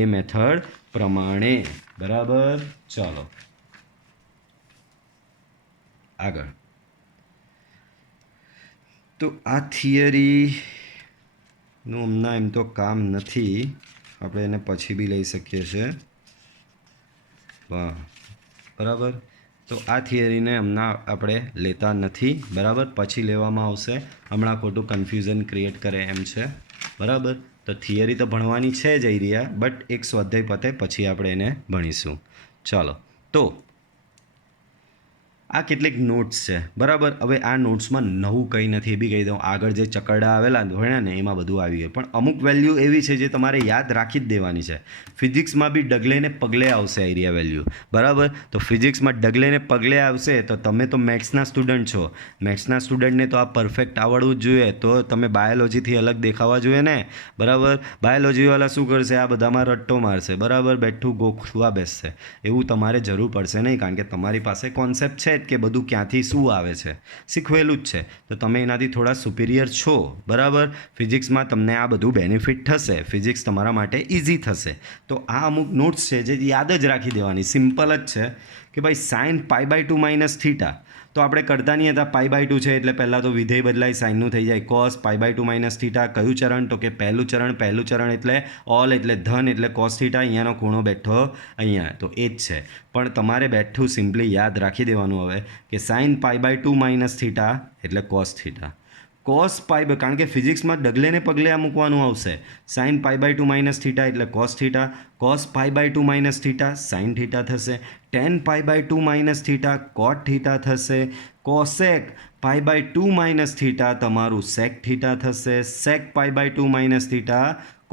એ મેથડ પ્રમાણે. બરાબર, ચાલો આગળ. તો આ થિયરીનું હમણાં એમ તો કામ નથી, આપણે એને પછી બી લઈ શકીએ છીએ. વાહ, બરાબર, તો આ થિયરીને હમણાં આપણે લેતા નથી. બરાબર, પછી લેવામાં આવશે. હમણાં ખોટું કન્ફ્યુઝન ક્રિએટ કરે એમ છે. બરાબર, તો થિયરી તો ભણવાની છે જ રહ્યા, બટ એક સ્વાધ્યાય પતે પછી આપણે એને ભણીશું. ચાલો, તો આ કેટલીક નોટ્સ છે. બરાબર, હવે આ નોટ્સમાં નવું કંઈ નથી એ બી કહી દઉં. આગળ જે ચકરડા આવેલા ભણ્યા ને એમાં બધું આવી ગયું, પણ અમુક વેલ્યુ એવી છે જે તમારે યાદ રાખી જ દેવાની છે. ફિઝિક્સમાં બી ડગલે ને પગલે આવશે એરિયા વેલ્યુ. બરાબર, તો ફિઝિક્સમાં ડગલે ને પગલે આવશે, તો તમે તો મેથ્સના સ્ટુડન્ટ છો. મેથ્સના સ્ટુડન્ટને તો આ પરફેક્ટ આવડવું જ જોઈએ, તો તમે બાયોલોજીથી અલગ દેખાવા જોઈએ ને. બરાબર, બાયોલોજીવાળા શું કરશે? આ બધામાં રટ્ટો મારશે. બરાબર, બેઠું ગોખવા બેસશે. એવું તમારે જરૂર પડશે નહીં, કારણ કે તમારી પાસે કોન્સેપ્ટ છે જ કે બધું ક્યાંથી શું આવે છે, શીખવેલું જ છે. તો તમે એનાથી થોડા સુપિરિયર છો, બરાબર. ફિઝિક્સમાં તમને આ બધું બેનિફિટ થશે, ફિઝિક્સ તમારા માટે ઇઝી થશે. તો આ અમુક નોટ્સ છે જે યાદ જ રાખી દેવાની, સિમ્પલ જ છે કે ભાઈ સાઇન π/2 માઇનસ થીટા, તો આપણે કરતા નહીં હતા π/2 છે એટલે પહેલાં તો વિધેય બદલાય, સાઇનનું થઈ જાય કોસ π/2 માઇનસ થીટા. કયું ચરણ? તો કે પહેલું ચરણ એટલે ઓલ એટલે ધન એટલે કોસ થીટા. અહીંયાનો ખૂણો બેઠો અહીંયા, તો એ જ છે. પણ તમારે બેઠું સિમ્પલી યાદ રાખી દેવાનું હવે કે સાઇન π/2 માઇનસ થીટા એટલે કોસ થીટા. કોસ પાઈ, કારણ કે ફિઝિક્સમાં ડગલે ને પગલે આ મૂકવાનું આવશે. સાઇન π/2 માઇનસ થીટા એટલે cos theta, cos π/2 minus theta sine theta થશે, tan π/2 minus theta cot theta થશે, કોસેક π/2 માઇનસ થીટા તમારું સેક થીટા થશે, સેક π/2 માઇનસ થીટા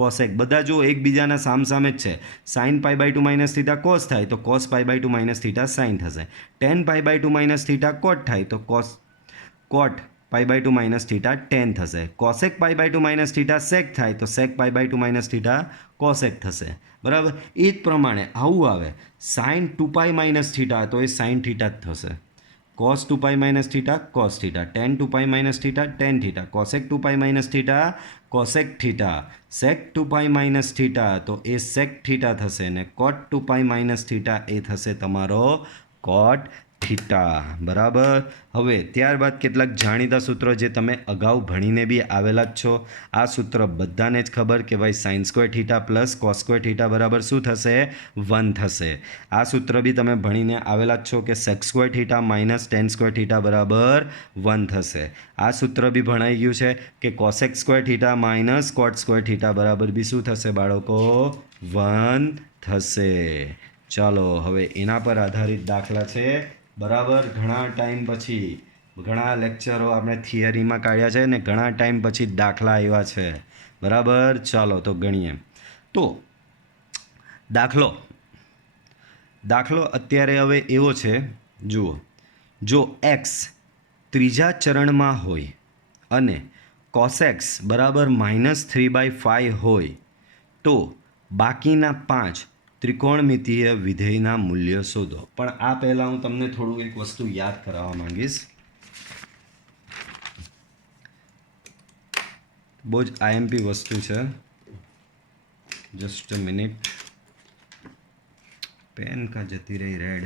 કોસેક. બધા જો એકબીજાના સામસામે જ છે. સાઇન π/2 માઇનસ થીટા કોસ થાય તો કોસ π/2 માઇનસ થીટા સાઇન થશે. ટેન π/2 માઇનસ થીટા કોટ થાય તો કોટ π/2 માઇનસ થીટા ટેન થશે. કોસેક π/2 માઇનસ થીટા સેક થાય તો સેક π/2 માઇનસ થીટા કોસેક થશે, બરાબર. એ જ પ્રમાણે આવું આવે સાઇન 2π માઇનસ થીટા તો એ સાઇન થીટા જ થશે. Cos 2π minus theta cos theta, tan 2π minus theta tan theta, cosec 2π minus theta cosec theta, sec 2π minus theta તો એ સેક થીટા થશે, ને કોટ 2π માઇનસ થીટા એ થશે તમારો કોટ થીટા, બરાબર. હવે ત્યારબાદ કેટલાક જાણીતા સૂત્રો જે તમે અગાઉ ભણીને બી આવેલા જ છો. આ સૂત્ર બધાને જ ખબર કે ભાઈ sine square theta plus cos square theta બરાબર શું થશે? 1 થશે. આ સૂત્ર બી તમે ભણીને આવેલા જ છો કે sec square theta minus tan square theta બરાબર 1 થશે. આ સૂત્ર બી ભણાઈ ગયું છે કે cosec square theta minus cot square theta બરાબર બી શું થશે બાળકો? 1 થશે. ચાલો હવે એના પર આધારિત દાખલા છે, બરાબર. ઘણા ટાઈમ પછી, ઘણા લેક્ચરો આપણે થિયરીમાં કાઢ્યા છે ને ઘણા ટાઈમ પછી દાખલા આવ્યા છે, બરાબર. ચાલો તો ગણીએ. તો દાખલો અત્યારે હવે એવો છે, જુઓ. જો એક્સ ત્રીજા ચરણમાં હોય અને કોસેક્સ બરાબર -3/5 હોય તો બાકીના 5 ત્રિકોણમિતીય વિધેયના મૂલ્ય શોધો. પણ આ પહેલાં હું તમને થોડું એક વસ્તુ યાદ કરાવવા માંગીશ. બહુ જ આઈએમપી વસ્તુ છે. Just a minute. પેન કા જતી રહી રેડ.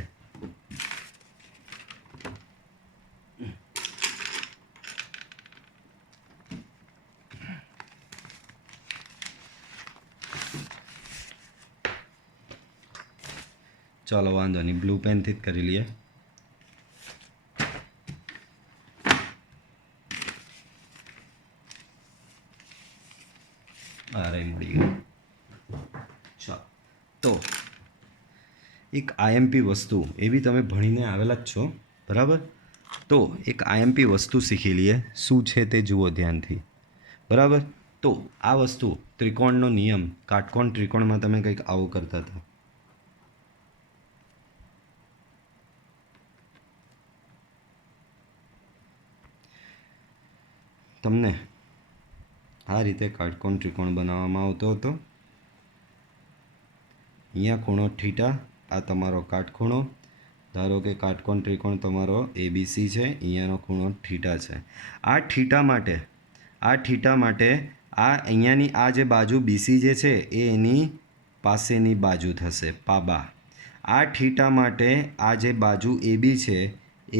ચાલો વાંધો નહીં, બ્લુ પેનથી જ કરી લઈએ. અરે મળી ગયું. ચાલો તો એક આઈએમપી વસ્તુ એવી તમે ભણીને આવેલા જ છો, બરાબર. તો એક આઈએમપી વસ્તુ શીખી લઈએ, શું છે તે જુઓ ધ્યાનથી, બરાબર. તો આ વસ્તુ ત્રિકોણનો નિયમ, કાટકોણ ત્રિકોણમાં તમે કંઈક આવું કરતા હતા. તમને આ રીતે કાટકોણ ત્રિકોણ બનાવવામાં આવતો હતો. અહીંયા ખૂણો થીટા, આ તમારો કાટખૂણો. ધારો કે કાટકોણ ત્રિકોણ તમારો ABC છે, અહીંયાનો ખૂણો થીટા છે. આ થીટા માટે આ અહીંયાની આ જે બાજુ BC જે છે એ એની પાસેની બાજુ થશે, પાબા. આ થીટા માટે આ જે બાજુ AB છે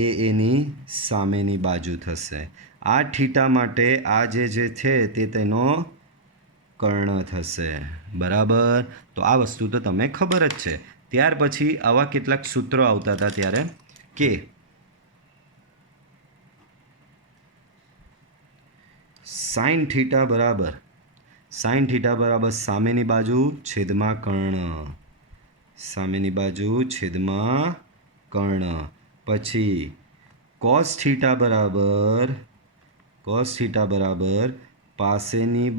એ એની સામેની બાજુ થશે. આ થીટા માટે આ જે છે તે તેનો કર્ણ થશે, બરાબર. તો આ વસ્તુ તો તમને ખબર જ છે. ત્યાર પછી આવા કેટલાક સૂત્રો આવતા હતા ત્યારે કે સાઇન થીટા બરાબર સામેની બાજુ છેદમાં કર્ણ, સામેની બાજુ છેદમાં કર્ણ. પછી કોસ થીટા બરાબર પાસેની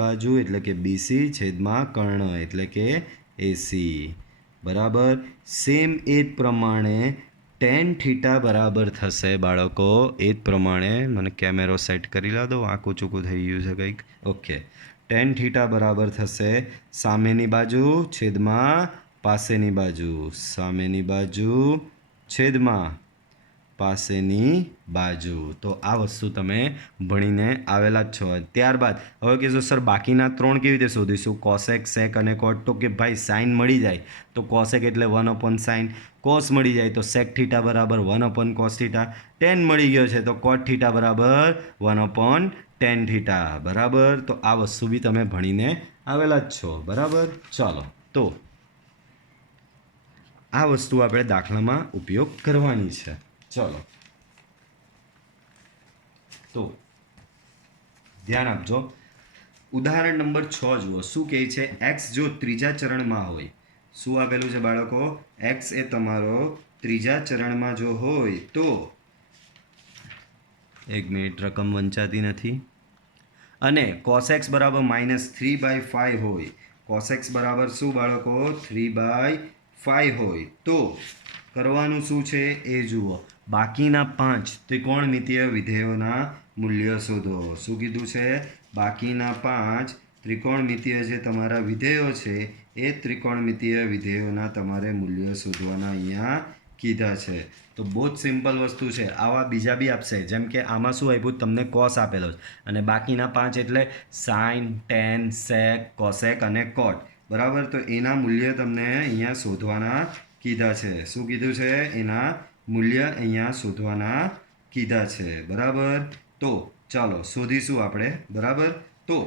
બાજુ એટલે કે BC છેદમાં કર્ણ એટલે કે AC, બરાબર. સેમ એ જ પ્રમાણે ટેન થીટા બરાબર થશે બાળકો. એ જ પ્રમાણે મને કેમેરો સેટ કરી લા દો, આંકું ચૂકું થઈ ગયું છે કંઈક. ઓકે. ટેન થીટા બરાબર થશે સામેની બાજુ છેદમાં પાસેની બાજુ, સામેની બાજુ છેદમાં પાસેની બાજુ. તો આ વસ્તુ તમે ભણીને આવેલા જ છો. ત્યારબાદ હવે કહેશો સર બાકીના 3 કેવી રીતે શોધીશું? કોસેક, સેક અને કોટ. તો કે ભાઈ સાઇન મળી જાય તો કોસેક એટલે 1/sin, કોસ મળી જાય તો સેક થીટા બરાબર 1/cos થીટા, ટેન મળી ગયો છે તો કોટ થીટા બરાબર 1/tan થીટા. બરાબર, તો આ વસ્તુ બી તમે ભણીને આવેલા જ છો. બરાબર, ચાલો તો આ વસ્તુ આપણે દાખલામાં ઉપયોગ કરવાની છે. ચલો તો ધ્યાન આપજો. ઉદાહરણ નંબર 6 જુઓ. શું કહે છે? એક્સ જો ત્રીજા ચરણમાં હોય. શું આપેલું છે બાળકો? એક્સ એ તમારો ત્રીજા ચરણમાં જો હોય તો, એક મિનિટ, રકમ વંચાતી નથી. અને કોસેક્સ બરાબર -3/5 હોય. કોસેક્સ બરાબર શું બાળકો? 3/5 હોય તો કરવાનું શું છે એ જુઓ. બાકીના 5 ત્રિકોણમિતીય વિધેયોના મૂલ્ય શોધો. શું કીધું છે? બાકીના 5 ત્રિકોણમિતીય જે તમારા વિધેયો છે એ ત્રિકોણમિતીય વિધેયોના તમારે મૂલ્ય શોધવાના અહીંયા કીધા છે. તો બહુ જ સિમ્પલ વસ્તુ છે. આવા બીજા બી આપશે, જેમ કે આમાં શું આપ્યું તમને? કોસ આપેલો છે અને બાકીના 5 એટલે સાઇન, ટેન, સેક, કોસેક અને કોટ. બરાબર, તો એના મૂલ્ય તમને અહીંયા શોધવાના કીધા છે. શું કીધું છે? એના મૂલ્ય અહીંયા શોધવાના કીધા છે. બરાબર, તો ચાલો શોધીશું આપણે. બરાબર, તો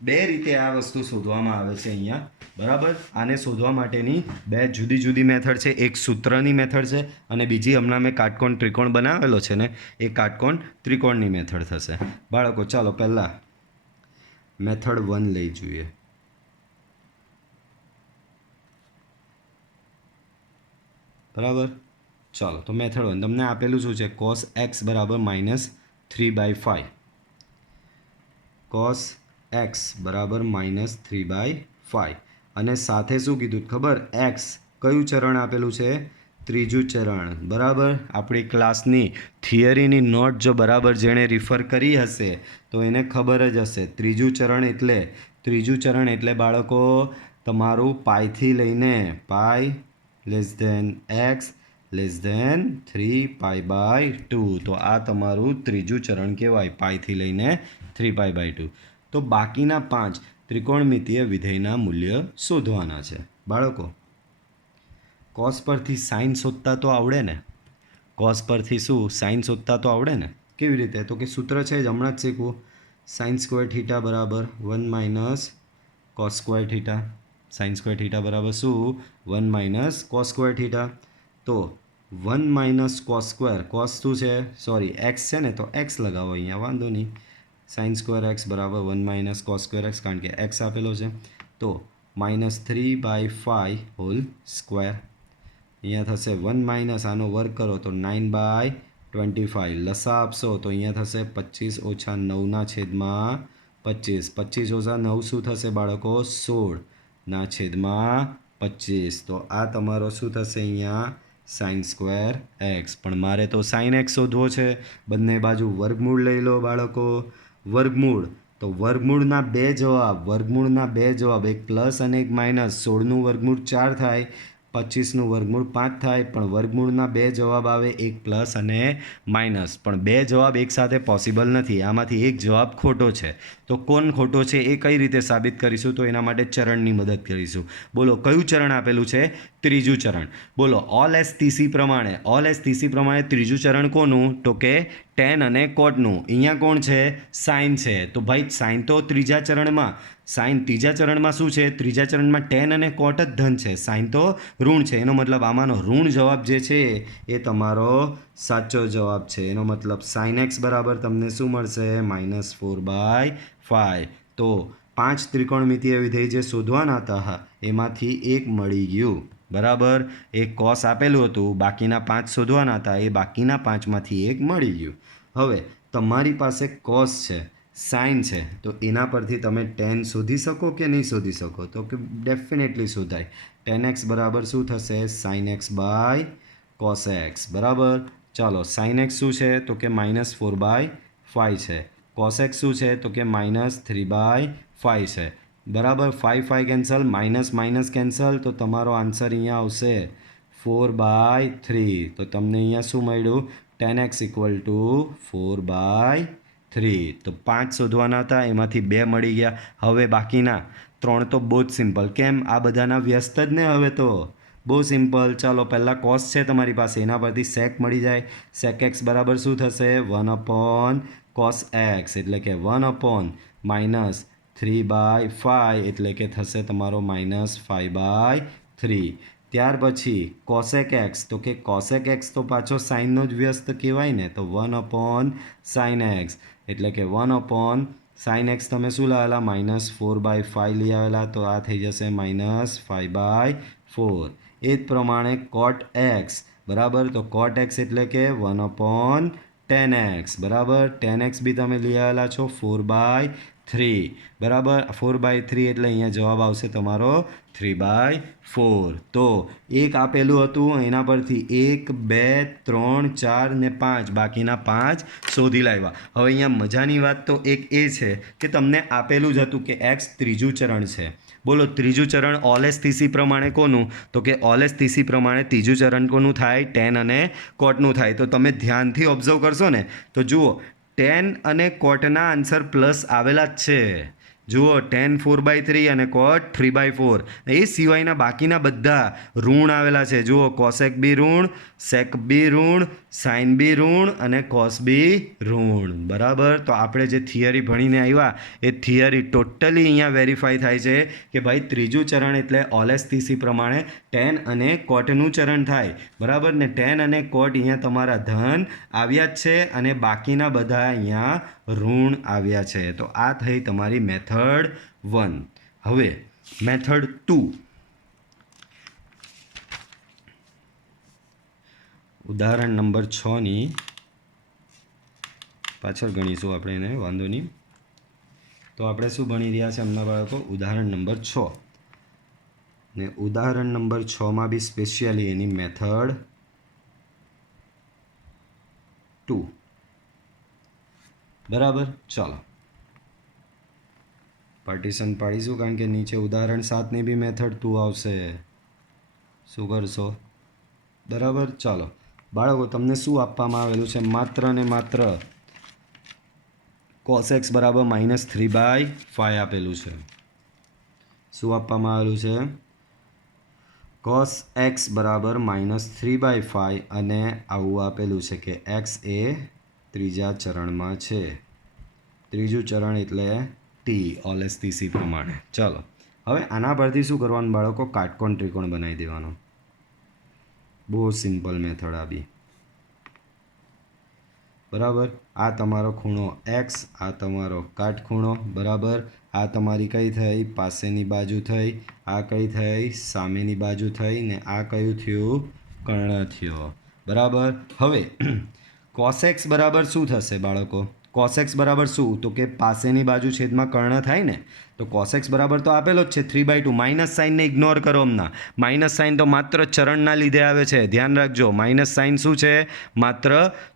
બે રીતે આ વસ્તુ શોધવામાં આવે છે અહીંયા. બરાબર, આને શોધવા માટેની બે જુદી જુદી મેથડ છે. એક સૂત્રની મેથડ છે અને બીજી હમણાં મેં કાટકોણ ત્રિકોણ બનાવેલો છે ને, એ કાટકોણ ત્રિકોણની મેથડ થશે. બાળકો ચાલો પહેલાં મેથડ 1 લઈ જોઈએ. બરાબર, ચાલો તો મેથડ 1 તમને આપેલું શું છે? cos x બરાબર -3/5. cos x બરાબર -3/5 અને સાથે શું કીધું ખબર? x કયું ચરણ આપેલું છે? ત્રીજું ચરણ. બરાબર, આપણી ક્લાસની થિયરીની નોટ જો બરાબર જેણે રિફર કરી હશે તો એને ખબર જ હશે. ત્રીજું ચરણ એટલે બાળકો તમારું પાઈથી લઈને પાઈ x <3π/2. તો આ તમારું ત્રીજું ચરણ કહેવાય, પાઈથી લઈને 3π/2. તો બાકીના 5 ત્રિકોણમિતીય વિધેયના મૂલ્ય શોધવાના છે. બાળકો કોસ પરથી સાઇન શોધતા તો આવડે ને? કોસ પરથી શું સાઇન શોધતા તો આવડે ને? કેવી રીતે? તો કે સૂત્ર છે જ, હમણાં જ શીખવું. સાઇન સ્ક્વેર થીટા બરાબર 1 - cos square theta. Sine square theta બરાબર શું? 1 - cos સ્ક્વેર થીટા. તો 1 - cos સ્ક્વેર, કોસ શું છે? સોરી, એક્સ છે ને, તો એક્સ લગાવો અહીંયા, વાંધો નહીં. સાઇન સ્ક્વેર એક્સ બરાબર 1 - cos સ્ક્વેર એક્સ, કારણ કે એક્સ આપેલો છે. તો -3/5 હોલ સ્ક્વેર. અહીંયા થશે 1 - આનો વર્ગ કરો તો 9/25. લસા આપશો તો અહીંયા થશે 25 - 9/25. 25 - 9 શું થશે બાળકો? 16/25. તો આ તમારો શું થશે અહીંયા? Sine square x. પણ મારે તો સાઇન એક્સ શોધવો છે. બંને બાજુ વર્ગમૂળ લઈ લો બાળકો. વર્ગમૂળ તો વર્ગમૂળના બે જવાબ, એક પ્લસ અને એક માઇનસ. 16નું વર્ગમૂળ 4 થાય, 25નું વર્ગમૂળ 5 થાય. પણ વર્ગમૂળના બે જવાબ આવે, એક પ્લસ અને માઇનસ. પણ બે જવાબ એકસાથે પોસિબલ નથી, આમાંથી એક જવાબ ખોટો છે. તો કોણ ખોટો છે એ કઈ રીતે સાબિત કરીશું? તો એના માટે ચરણની મદદ કરીશું. બોલો કયું ચરણ આપેલું છે? ત્રીજું ચરણ. બોલો ઓલ એસ ટીસી પ્રમાણે ત્રીજું ચરણ કોનું? તો કે ટેન અને કોટનું. અહીંયા કોણ છે? સાઇન છે. તો ભાઈ સાઇન તો ત્રીજા ચરણમાં શું છે? ત્રીજા ચરણમાં ટેન અને કોટ જ ધન છે, સાઇન તો ઋણ છે. એનો મતલબ આમાંનો ઋણ જવાબ જે છે એ તમારો સાચો જવાબ છે. એનો મતલબ સાઇન એક્સ બરાબર તમને શું મળશે? -4/5. તો 5 ત્રિકોણમિતીય વિધેય જે શોધવાના હતા એમાંથી એક મળી ગયું. બરાબર, એક કોસ આપેલું હતું, બાકીના 5 શોધવાના હતા, એ બાકીના 5માંથી એક મળી ગયું. હવે તમારી પાસે કોસ છે, સાઇન છે, તો એના પરથી તમે ટેન શોધી શકો કે નહીં શોધી શકો? તો કે ડેફિનેટલી શોધાય. ટેન એક્સ બરાબર શું થશે? Sine x by cos x. બરાબર, ચાલો સાઇન એક્સ શું છે? તો કે -4/5 છે. કોસ એક્સ શું છે? તો કે -3/5 છે. બરાબર, 5 કેન્સલ, માઇનસ કેન્સલ, તો તમારો આન્સર અહીંયા આવશે 4/3 તો તમને અહીંયા શું મળ્યું 10x = 4/3 તો 5 શોધવાના હતા એમાંથી 2 મળી ગયા હવે બાકીના 3 તો બહુ જ સિમ્પલ કેમ આ બધાના વ્યસ્ત જ ને હવે તો બહુ સિમ્પલ ચાલો પહેલાં કોસ છે તમારી પાસે એના પરથી સેક મળી જાય સેક એક્સ બરાબર શું થશે 1/cos x એટલે કે 1/-3/5 એટલે કે થશે તમારો -5/3 ત્યાર પછી કોસેક એક્સ તો કે કોસેક એક્સ તો પાછો સાઇનનો જ વ્યસ્ત કહેવાય ને તો 1/sin x એટલે કે 1/sin x તમે શું લાવેલા -4/5 લઈ આવેલા તો આ થઈ જશે -5/4 એ જ પ્રમાણે કોટ એક્સ બરાબર તો કોટ એક્સ એટલે કે 1/tan x બરાબર tan x બી તમે લઈ આવેલા છો 4/3 બરાબર 4/3 એટલે અહીંયા જવાબ આવશે તમારો 3/4 તો એક આપેલું હતું એના પરથી 1 2 3 4 ને 5 બાકીના 5 શોધી લાવ્યા હવે અહીંયા મજાની વાત તો એક એ છે કે તમને આપેલું જ હતું કે x ત્રીજું ચરણ છે બોલો ત્રીજું ચરણ ઓલેસ થીસી પ્રમાણે કોનું તો કે ઓલેસ થીસી પ્રમાણે ત્રીજું ચરણ કોનું થાય ટેન અને કોટનું થાય તો તમે ધ્યાનથી ઓબ્ઝર્વ કરશો ને તો જુઓ ટેન અને કોટના આન્સર પ્લસ આવેલા જ છે જુઓ ટેન 4/3 અને કોટ 3/4 એ સિવાયના બાકીના બધા ઋણ આવેલા છે જુઓ કોસેક બી ઋણ સેક બી ઋણ સાઇન બી ઋણ અને કોસ બી ઋણ બરાબર તો આપણે જે થિયરી ભણીને આવ્યા એ થિયરી ટોટલી અહીંયા વેરીફાઈ થાય છે કે ભાઈ ત્રીજું ચરણ એટલે ઓલેસ થીસી પ્રમાણે ટેન અને કોટનું ચરણ થાય બરાબર ને ટેન અને કોટ અહીંયા તમારા ધન આવ્યા જ છે અને બાકીના બધા અહીંયા ઋણ આવ્યા છે તો આ થઈ તમારી મેથડ 1 હવે મેથડ 2 ઉદાહરણ નંબર 6 ની પાછળ ગણીશું આપણે એને વાંધો નહીં તો આપણે શું ભણી રહ્યા છે હમણાં બાળકો ઉદાહરણ નંબર 6 ને ઉદાહરણ નંબર 6 માં બી સ્પેશિયલી એની મેથડ 2 બરાબર ચાલો પાર્ટીશન પાડીશું કારણ કે નીચે ઉદાહરણ 7 ની બી મેથડ 2 આવશે શું કરશો બરાબર ચાલો બાળકો તમને શું આપવામાં આવેલું છે માત્ર ને માત્ર cos x બરાબર -3/5 આપેલું છે શું આપવામાં આવેલું છે cos x બરાબર -3/5 અને આવું આપેલું છે કે x એ ત્રીજા ચરણમાં છે ત્રીજું ચરણ એટલે ટી ઓલેસ થીસી પ્રમાણે ચાલો હવે આના પરથી શું કરવાનું બાળકો કાટકોણ ત્રિકોણ બનાવી દેવાનો બહુ સિમ્પલ મેથડ આવી બરાબર આ તમારો ખૂણો x આ તમારો કાટખૂણો બરાબર આ તમારી કઈ થઈ પાસેની બાજુ થઈ આ કઈ થઈ સામેની બાજુ થઈ ને આ કયું થયું કર્ણ થયો બરાબર હવે cos x બરાબર શું થશે બાળકો cos x બરાબર શું તો કે પાસેની બાજુ છેદમાં કર્ણ થાય ને તો cos x બરાબર તો આપેલો જ છે 3/2 માઇનસ સાઇનને ઇગ્નોર કરો હમણાં માઇનસ સાઇન તો માત્ર ચરણના લીધે આવે છે ધ્યાન રાખજો માઇનસ સાઇન શું છે માત્ર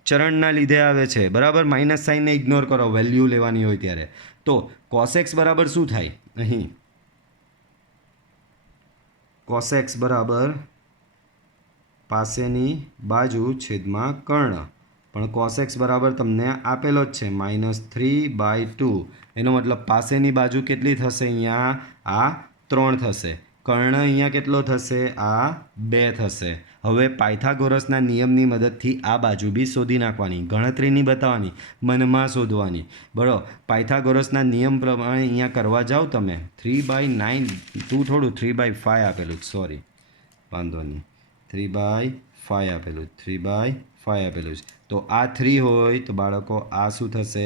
ચરણના લીધે આવે છે બરાબર માઇનસ સાઇનને ઇગ્નોર કરો વેલ્યુ લેવાની હોય ત્યારે તો cos x બરાબર શું થાય અહીં cos x બરાબર પાસેની બાજુ છેદમાં કર્ણ પણ cos x બરાબર તમને આપેલો જ છે -3/2 એનો મતલબ પાસેની બાજુ કેટલી થશે અહીંયા આ 3 થશે કર્ણ અહીંયા કેટલો થશે આ 2 થશે હવે પાયથાગોરસના નિયમની મદદથી આ બાજુ બી શોધી નાખવાની ગણતરીની બતાવવાની મનમાં શોધવાની બરાબર પાયથાગોરસના નિયમ પ્રમાણે અહીંયા કરવા જાઓ તમે 3/9 તું થોડું 3/5 આપેલું સોરી વાંધો નહીં 3/5 આપેલું 3/5 આપેલું છે તો આ 3 હોય તો બાળકો આ શું થશે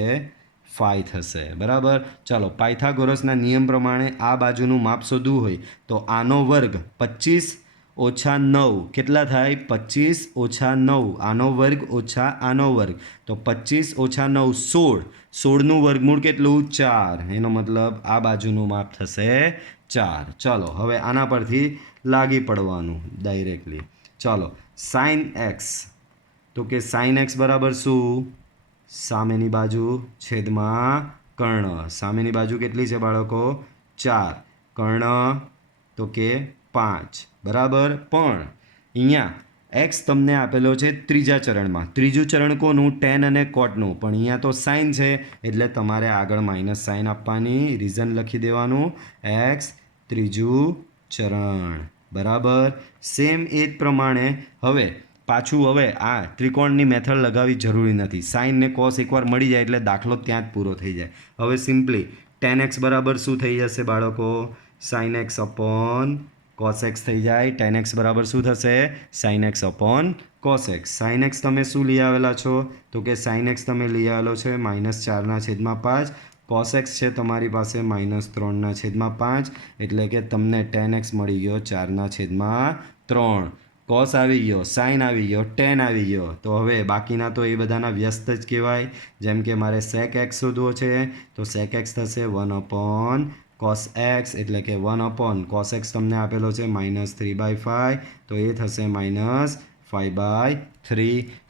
5 થશે બરાબર ચાલો પાયથાગોરસના નિયમ પ્રમાણે આ બાજુનું માપ શોધવું હોય તો આનો વર્ગ 25 ઓછા 9 કેટલા થાય 25 ઓછા 9 આનો વર્ગ ઓછા આનો વર્ગ તો 25 ઓછા 9 16 16નું વર્ગમૂળ કેટલું 4 એનો મતલબ આ બાજુનું માપ થશે 4 ચાલો હવે આના પરથી લાગી પડવાનું ડાયરેક્ટલી ચાલો sin x તો કે sin x બરાબર શું સામેની બાજુ છેદમાં કર્ણ સામેની બાજુ કેટલી છે બાળકો 4 કર્ણ તો કે 5 બરાબર પણ અહીંયા એક્સ તમને આપેલો છે ત્રીજા ચરણમાં. ત્રીજું ચરણ કોનું? ટેન અને કોટનું. પણ અહીંયા તો સાઇન છે એટલે તમારે આગળ માઇનસ સાઇન આપવાની, રીઝન લખી દેવાનું, એક્સ ત્રીજું ચરણ. બરાબર. સેમ એ જ પ્રમાણે હવે પાછું હવે આ ત્રિકોણની મેથડ લગાવવી જરૂરી નથી. સાઇન ને કોસ એકવાર મળી જાય એટલે દાખલો ત્યાં જ પૂરો થઈ જાય. હવે સિમ્પલી ટેન એક્સ બરાબર શું થઈ જશે બાળકો? Sine x upon cos x થઈ જાય. ટેન એક્સ બરાબર શું થશે? Sine x upon cos x. Sine x તમે શું લઈ આવેલા છો? તો કે સાઇન એક્સ તમે લઈ આવેલો છે -4/5. કોસ એક્સ છે તમારી પાસે -3/5. એટલે કે તમને ટેન એક્સ મળી ગયો 4/3. કોસ આવી ગયો, સાઇન આવી ગયો, ટેન આવી ગયો. તો હવે બાકીના તો એ બધાના વ્યસ્ત જ કહેવાય. જેમ કે મારે સેક એક્સ શોધવો છે તો સેક એક્સ થશે 1 કોસ એક્સ, એટલે કે 1 કોસ એક્સ તમને આપેલો છે -3/5, તો એ થશે -5/3.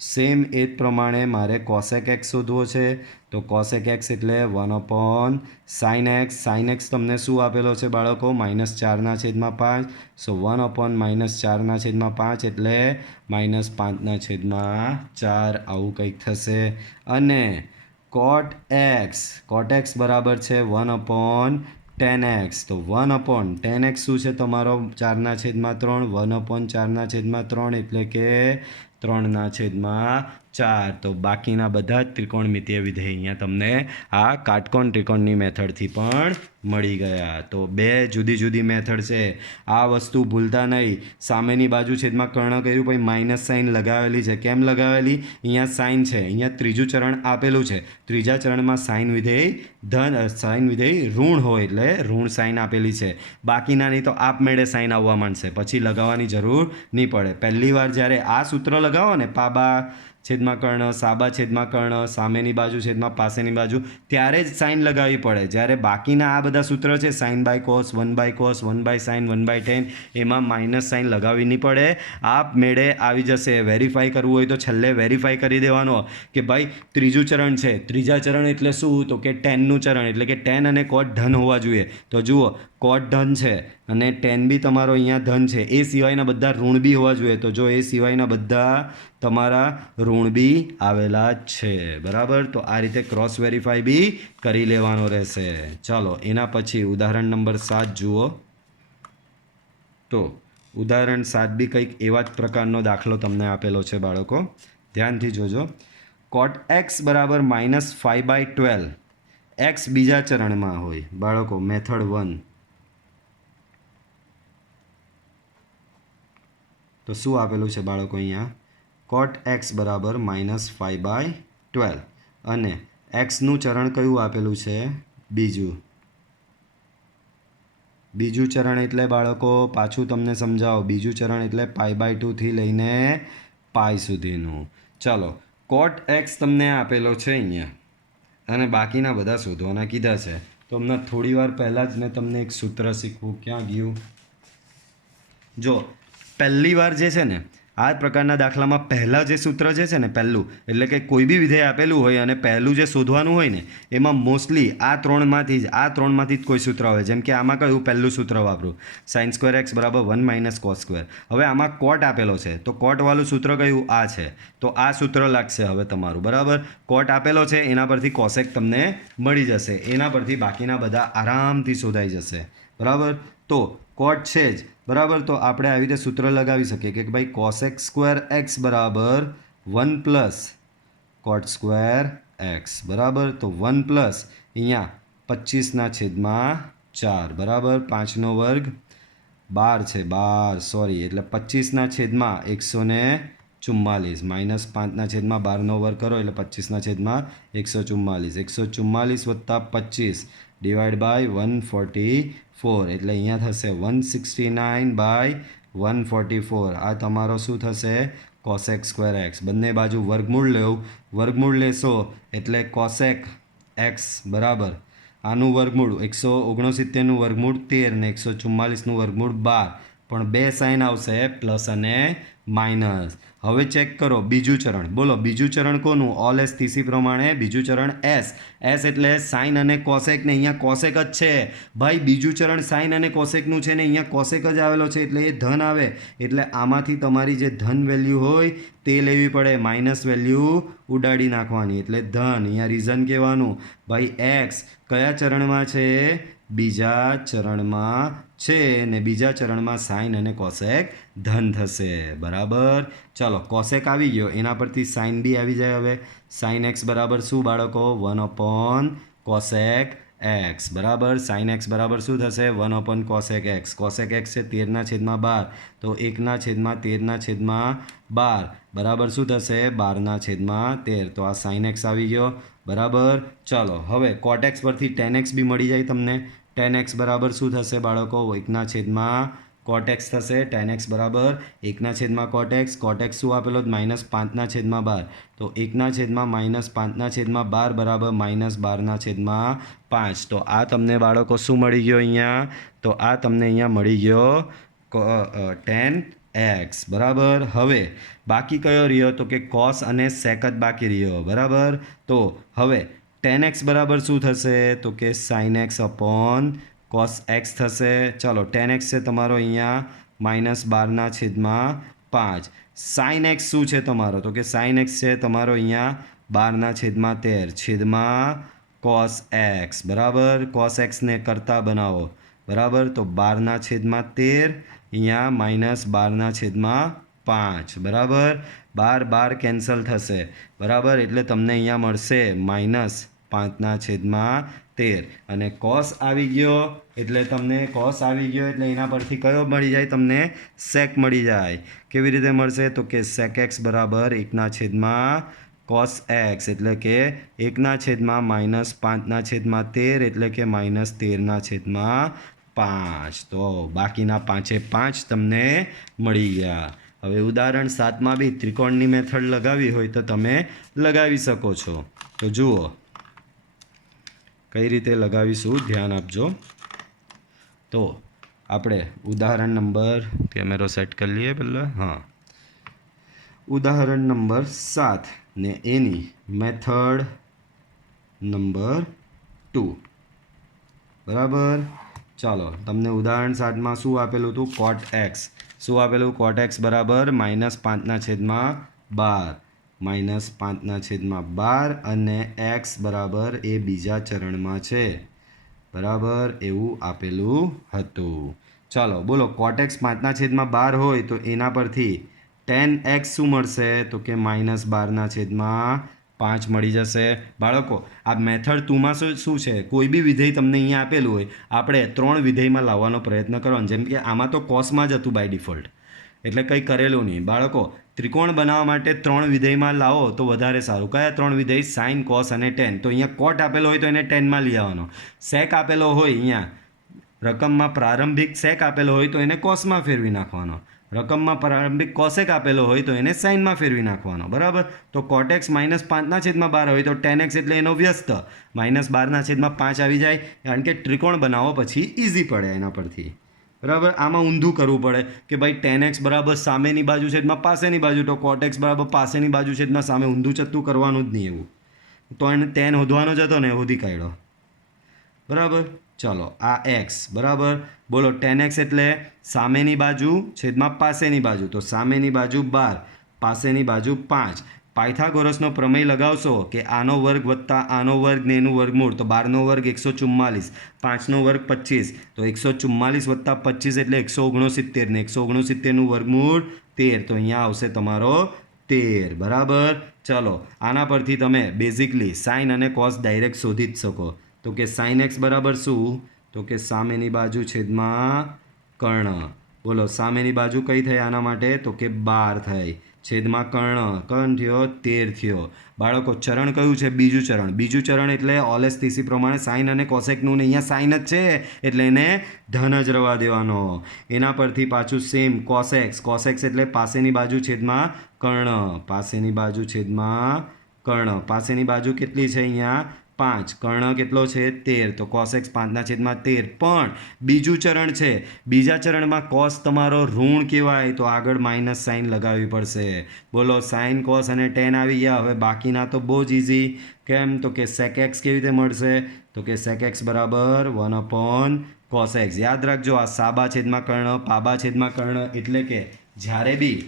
સેમ એ જ પ્રમાણે મારે કોસેક એક્સ શોધવો છે તો કોસેક એક્સ એટલે 1 સાઇન એક્સ. સાઇન એક્સ તમને શું આપેલો છે બાળકો? -4/5. સો 1 -4/5 એટલે -5/4 આવું કંઈક થશે. અને કોટ એક્સ બરાબર છે 1/10x. તો 1/10x શું છે તમારો? 4/3. 1/4/3 એટલે કે 3/4. તો બાકીના બધા જ ત્રિકોણમિતીય વિધેય અહીંયા તમને આ કાટકોણ ત્રિકોણની મેથડથી પણ મળી ગયા. તો બે જુદી જુદી મેથડ છે. આ વસ્તુ ભૂલતા નહીં. સામેની બાજુ છેદમાં કર્ણ કર્યું પછી માઇનસ સાઇન લગાવેલી છે. કેમ લગાવેલી? અહીંયા સાઇન છે, અહીંયા ત્રીજું ચરણ આપેલું છે. ત્રીજા ચરણમાં સાઇન વિધેય ઋણ હોય એટલે ઋણ સાઇન આપેલી છે. બાકીનાની તો આપમેળે સાઇન આવવા માંડશે, પછી લગાવવાની જરૂર નહીં પડે. પહેલી વાર જ્યારે આ સૂત્ર લગાવો ને, પાબા છેદમાં કર્ણ, સાબા છેદમાં કર્ણ, સામેની બાજુ છેદમાં પાસેની બાજુ, ત્યારે જ સાઇન લગાવવી પડે. જ્યારે બાકીના આ બધા સૂત્ર છે sign by cos, 1/cos, 1/sin, 1/tan, એમાં માઇનસ સાઇન લગાવવી નહીં પડે, આપમેળે આવી જશે. વેરીફાઈ કરવું હોય તો છેલ્લે વેરીફાઈ કરી દેવાનો કે ભાઈ ત્રીજું ચરણ છે. ત્રીજા ચરણ એટલે શું? તો કે ટેનનું ચરણ, એટલે કે ટેન અને કોટ ધન હોવા જોઈએ. તો જુઓ કોટ ધન છે અને ટેન બી તમારો અહીંયા ધન છે. એ સિવાયના બધા ઋણ બી હોવા જોઈએ. તો જો એ સિવાયના બધા તમારા ઋણ બી આવેલા જ છે. બરાબર. તો આ રીતે ક્રોસ વેરીફાઈ બી કરી લેવાનો રહેશે. ચાલો એના પછી ઉદાહરણ નંબર 7 જુઓ. તો ઉદાહરણ 7 બી કંઈક એવા જ પ્રકારનો દાખલો તમને આપેલો છે બાળકો, ધ્યાનથી જોજો. કોટ એક્સ બરાબર -5/12. એક્સ બીજા ચરણમાં હોય બાળકો, મેથડ 1. તો શું આપેલું છે બાળકો અહીંયા? કોટ એક્સ બરાબર -5/12 અને એક્સનું ચરણ કયું આપેલું છે? બીજું ચરણ એટલે બાળકો પાછું તમને સમજાવો. બીજું ચરણ એટલે π/2 થી લઈને પાઈ સુધીનું. ચાલો, કોટ એક્સ તમને આપેલો છે અહીંયા અને બાકીના બધા શોધવાના કીધા છે. તો હમણાં થોડી વાર પહેલાં જ મેં તમને એક સૂત્ર શીખવું. ક્યાં ગયું? જો પહેલી વાર જે છે ને આ પ્રકારના દાખલામાં પહેલાં જે સૂત્ર જે છે ને પહેલું, એટલે કે કોઈ બી વિધેય આપેલું હોય અને પહેલું જે શોધવાનું હોય ને એમાં મોસ્ટલી આ ત્રણમાંથી જ કોઈ સૂત્ર હોય. જેમ કે આમાં કયું પહેલું સૂત્ર વાપરું? sin² x બરાબર 1 - cos². હવે આમાં કોટ આપેલો છે તો કોટવાળું સૂત્ર કયું? આ છે. તો આ સૂત્ર લાગશે હવે તમારું. બરાબર. કોટ આપેલો છે એના પરથી કોસેક તમને મળી જશે. એના પરથી બાકીના બધા આરામથી શોધાઈ જશે. બરાબર. તો કોટ છે જ. બરાબર. તો આપણે આવી રીતે સૂત્ર લગાવી શકીએ કે ભાઈ cosec² x બરાબર 1 + cot²x. બરાબર. તો 1 + અહીંયા 25/4. બરાબર. 5નો વર્ગ 12 છે, 12 સોરી, એટલે 25/144 -5/12નો વર્ગ કરો એટલે 25/144. 144 + 25 / 144, એટલે અહીંયા થશે 169/144. આ તમારો શું થશે? cosec² x. બંને બાજુ વર્ગમૂળ લેશો એટલે cosec x બરાબર આનું વર્ગમૂળ 169નું વર્ગમૂળ 13 ને 144નું વર્ગમૂળ 12, પણ બે સાઇન આવશે પ્લસ અને માઇનસ. હવે ચેક કરો બીજું ચરણ. બોલો બીજું ચરણ કોનું? ઓલ એસ તીસી પ્રમાણે બીજું ચરણ એસ. એસ એટલે સાઇન અને કોસેક, ને અહીંયા કોસેક જ છે ભાઈ. બીજું ચરણ સાઇન અને કોસેકનું છે ને અહીંયા કોસેક જ આવેલો છે એટલે એ ધન આવે. એટલે આમાંથી તમારી જે ધન વેલ્યુ હોય તે લેવી પડે, માઇનસ વેલ્યુ ઉડાડી નાખવાની એટલે ધન. અહીંયા રીઝન કહેવાનું ભાઈ એક્સ કયા ચરણમાં છે? બીજા ચરણમાં છે, ને બીજા ચરણમાં સાઇન અને કોસેક ધન થશે. બરાબર. ચાલો કોસેક આવી ગયો, એના પરથી સાઇન બી આવી જાય. હવે સાઇન એક્સ બરાબર શું બાળકો? 1 કોસેક એક્સ. બરાબર. સાઇન એક્સ બરાબર શું થશે? 1 કોસેક એક્સ. કોસેક એક્સ છે 13/12, તો 1/13/12 બરાબર શું થશે? 12/13. તો આ સાઇન એક્સ આવી ગયો. બરાબર. ચાલો હવે કોટ એક્સ પરથી ટેન એક્સ બી મળી જાય તમને. ટેન એક્સ બરાબર શું થશે બાળકો? 1/. કોટ એક્સ થશે. ટેન એક્સ બરાબર 1/. કોટ એક્સ. કોટ એક્સ શું આપેલો? -5/12. તો 1/-5/12 બરાબર -12/5. તો આ તમને બાળકો શું મળી ગયો અહીંયા? તો આ તમને અહીંયા મળી ગયો ટેન એક્સ. બરાબર. હવે બાકી કયો રહ્યો? તો કે કોસ અને સેક જ બાકી રહ્યો. બરાબર. તો હવે ટેન એક્સ બરાબર શું થશે? તો કે sine x upon cos x થશે. ચાલો ટેન એક્સ છે તમારો અહીંયા -12/5. સાઇન એક્સ શું છે તમારો? તો કે સાઇન એક્સ છે તમારો અહીંયા 12/13 છેદમાં કોસ એક્સ. બરાબર. કોસ એક્સને કરતા બનાવો. બરાબર. તો 12/13 અહીંયા -12/5. બરાબર. 12 કેન્સલ થશે. બરાબર. એટલે તમને અહીંયા મળશે -5/13. અને કોસ આવી ગયો એટલે તમને કોસ આવી ગયો એટલે એના પરથી કયો મળી જાય? તમને સેક મળી જાય. કેવી રીતે મળશે? તો કે સેક એક્સ બરાબર 1/. કોસ એક્સ એટલે કે 1/-5/13 એટલે કે -13/5. તો બાકીના 5/5 તમને મળી ગયા. હવે ઉદાહરણ 7માં બી ત્રિકોણની મેથડ લગાવી હોય તો તમે લગાવી શકો છો. તો જુઓ કઈ રીતે લગાવીશું, ધ્યાન આપજો. તો આપણે ઉદાહરણ નંબર, કેમેરો સેટ કરી લઈએ પહેલાં. હા, ઉદાહરણ નંબર 7 ને એની મેથડ નંબર 2. બરાબર. ચાલો તમને ઉદાહરણ 7માં શું આપેલું હતું? કોટ એક્સ. શું આપેલું? કોટ એક્સ બરાબર -5/12 -5/12 અને એક્સ બરાબર એ બીજા ચરણમાં છે. બરાબર એવું આપેલું હતું. ચાલો બોલો કોટ એક્સ 5/12 હોય તો એના પરથી ટેન એક્સ શું મળશે? તો કે -12/5 મળી જશે. બાળકો આ મેથડ 2માં શું છે? કોઈ બી વિધેય તમને અહીંયા આપેલું હોય, આપણે 3 વિધેયમાં લાવવાનો પ્રયત્ન કરવાનો. જેમ કે આમાં તો કોસમાં જ હતું બાય ડિફોલ્ટ, એટલે કંઈ કરેલું નહીં. બાળકો ત્રિકોણ બનાવવા માટે 3 વિધેયમાં લાવો તો વધારે સારું. કયા 3 વિધેય? સાઇન, કોસ અને ટેન. તો અહીંયા કોટ આપેલો હોય તો એને ટેનમાં લઈ આવવાનો. સેક આપેલો હોય, અહીંયા રકમમાં પ્રારંભિક સેક આપેલો હોય તો એને કોસમાં ફેરવી નાખવાનો. રકમમાં પ્રારંભિક કોસેક આપેલો હોય તો એને સાઇનમાં ફેરવી નાખવાનો. બરાબર. તો કોટ એક્સ -5/12 હોય તો ટેન એક્સ એટલે એનો વ્યસ્ત -12/5 આવી જાય. કારણ કે ત્રિકોણ બનાવો પછી ઇઝી પડે એના પરથી. બરાબર. આમાં ઊંધું કરવું પડે કે ભાઈ ટેન એક્સ બરાબર સામેની બાજુ છેદમાં પાસેની બાજુ, તો કોટ એક્સ બરાબર પાસેની બાજુ છેદમાં સામે. ઊંધું ચત્તું કરવાનું જ નહીં એવું. તો એને ટેન શોધવાનો જ હતો ને, શોધી કાઢ્યો. બરાબર. ચાલો આ એક્સ. બરાબર. બોલો ટેન એક્સ એટલે સામેની બાજુ છેદમાં પાસેની બાજુ, તો સામેની બાજુ 12, પાસેની બાજુ 5. પાયથાગોરસનો પ્રમેય લગાવશો કે આનો વર્ગ વત્તા આનો વર્ગ ને એનું વર્ગમૂળ, તો 12નો વર્ગ 144, 5નો વર્ગ 25, તો 144 વત્તા 25 એટલે 169, ને 169નું વર્ગમૂળ 13, તો અહીંયા આવશે તમારો 13. બરાબર. ચલો આના પરથી તમે બેઝિકલી સાઇન અને કોસ ડાયરેક્ટ શોધી જ શકો. તો કે સાઇન એક્સ બરાબર શું? તો કે સામેની બાજુ છેદમાં કર્ણ. બોલો સામેની બાજુ કઈ થઈ આના માટે? તો કે 12 થઈ છેદમાં કર્ણ થયો 13 થયો. બાળકો ચરણ કયું છે? બીજું ચરણ. બીજું ચરણ એટલે ઓલેસ તીસી પ્રમાણે સાઇન અને કોસેકનું, ને અહીંયા સાઇન જ છે એટલે એને ધન જ રવા દેવાનો. એના પરથી પાછું સેમ કોસેક્સ. કોસેક્સ એટલે પાસેની બાજુ છેદમાં કર્ણ, પાસેની બાજુ છેદમાં કર્ણ. પાસેની બાજુ કેટલી છે અહીંયા? 5 કર્ણ કેટલો છે 13 તો cos x 5/13 પણ બીજું ચરણ છે બીજા ચરણમાં cos તમારો ઋણ કહેવાય તો આગળ માઇનસ સાઇન લગાવવી પડશે બોલો સાઇન cos અને tan આવી ગયા હવે બાકીના તો બહુ જ ઇઝી કેમ તો કે sec x કેવી રીતે મળશે તો કે sec x બરાબર 1/cos x યાદ રાખજો આ સાબા છેદમાં કર્ણ પાબા છેદમાં કર્ણ એટલે કે જ્યારે બી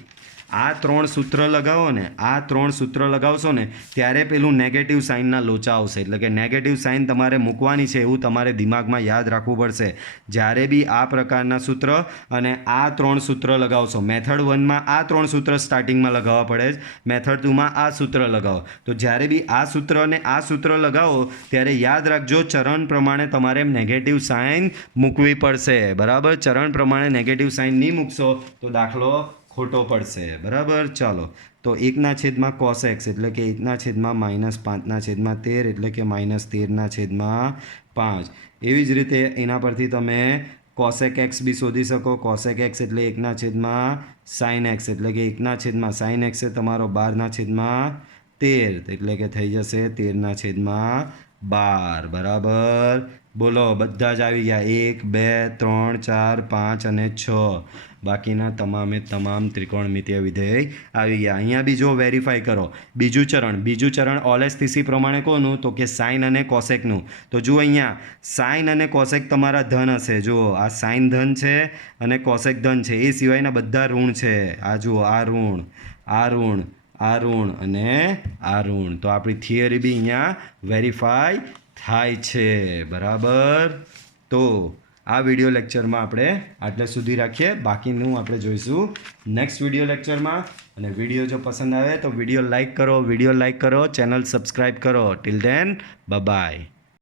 આ 3 સૂત્ર લગાવો ને આ 3 સૂત્ર લગાવશો ને ત્યારે પેલું નેગેટિવ સાઇનના લોચા આવશે એટલે કે નેગેટિવ સાઇન તમારે મૂકવાની છે એવું તમારે દિમાગમાં યાદ રાખવું પડશે જ્યારે બી આ પ્રકારના સૂત્ર અને આ 3 સૂત્ર લગાવશો મેથડ 1માં આ 3 સૂત્ર સ્ટાર્ટિંગમાં લગાવવા પડે છે મેથડ 2માં આ સૂત્ર લગાવો તો જ્યારે બી આ સૂત્ર અને આ સૂત્ર લગાવો ત્યારે યાદ રાખજો ચરણ પ્રમાણે તમારે નેગેટિવ સાઇન મૂકવી પડશે બરાબર ચરણ પ્રમાણે નેગેટિવ સાઇન નહીં મૂકશો તો દાખલો ખોટો પડશે બરાબર ચાલો તો 1/cos x એટલે કે 1/-5/13 એટલે કે -13/5 એવી જ રીતે એના પરથી તમે cosec x બી શોધી શકો cosec x એટલે 1/sin x એટલે કે 1/sin x એ તમારો 12/13 એટલે કે થઈ જશે 13/12 બરાબર બોલો બધા જ આવી ગયા 1 2 3 4 5 અને 6 બાકીના તમામે તમામ ત્રિકોણમિતિય વિધેય આવી ગયા અહીંયા બી જો વેરીફાઈ કરો બીજું ચરણ ઓલેસ્થિસી પ્રમાણે કોનું તો કે સાઇન અને કોસેકનું તો જુઓ અહીંયા સાઇન અને કોસેક તમારા ધન હશે જુઓ આ સાઇન ધન છે અને કોસેક ધન છે એ સિવાયના બધા ઋણ છે આ જુઓ આ ઋણ અને આ ઋણ તો આપણી થિયરી બી અહીંયા વેરીફાઈ થાય છે બરાબર તો આ વિડીયો લેક્ચરમાં આપણે આટલે સુધી રાખીએ બાકીનું આપણે જોઈશું નેક્સ્ટ વિડીયો લેક્ચરમાં અને વિડીયો જો પસંદ આવે તો વિડીયો લાઈક કરો ચેનલ સબસ્ક્રાઈબ કરો ટિલ ધેન બાય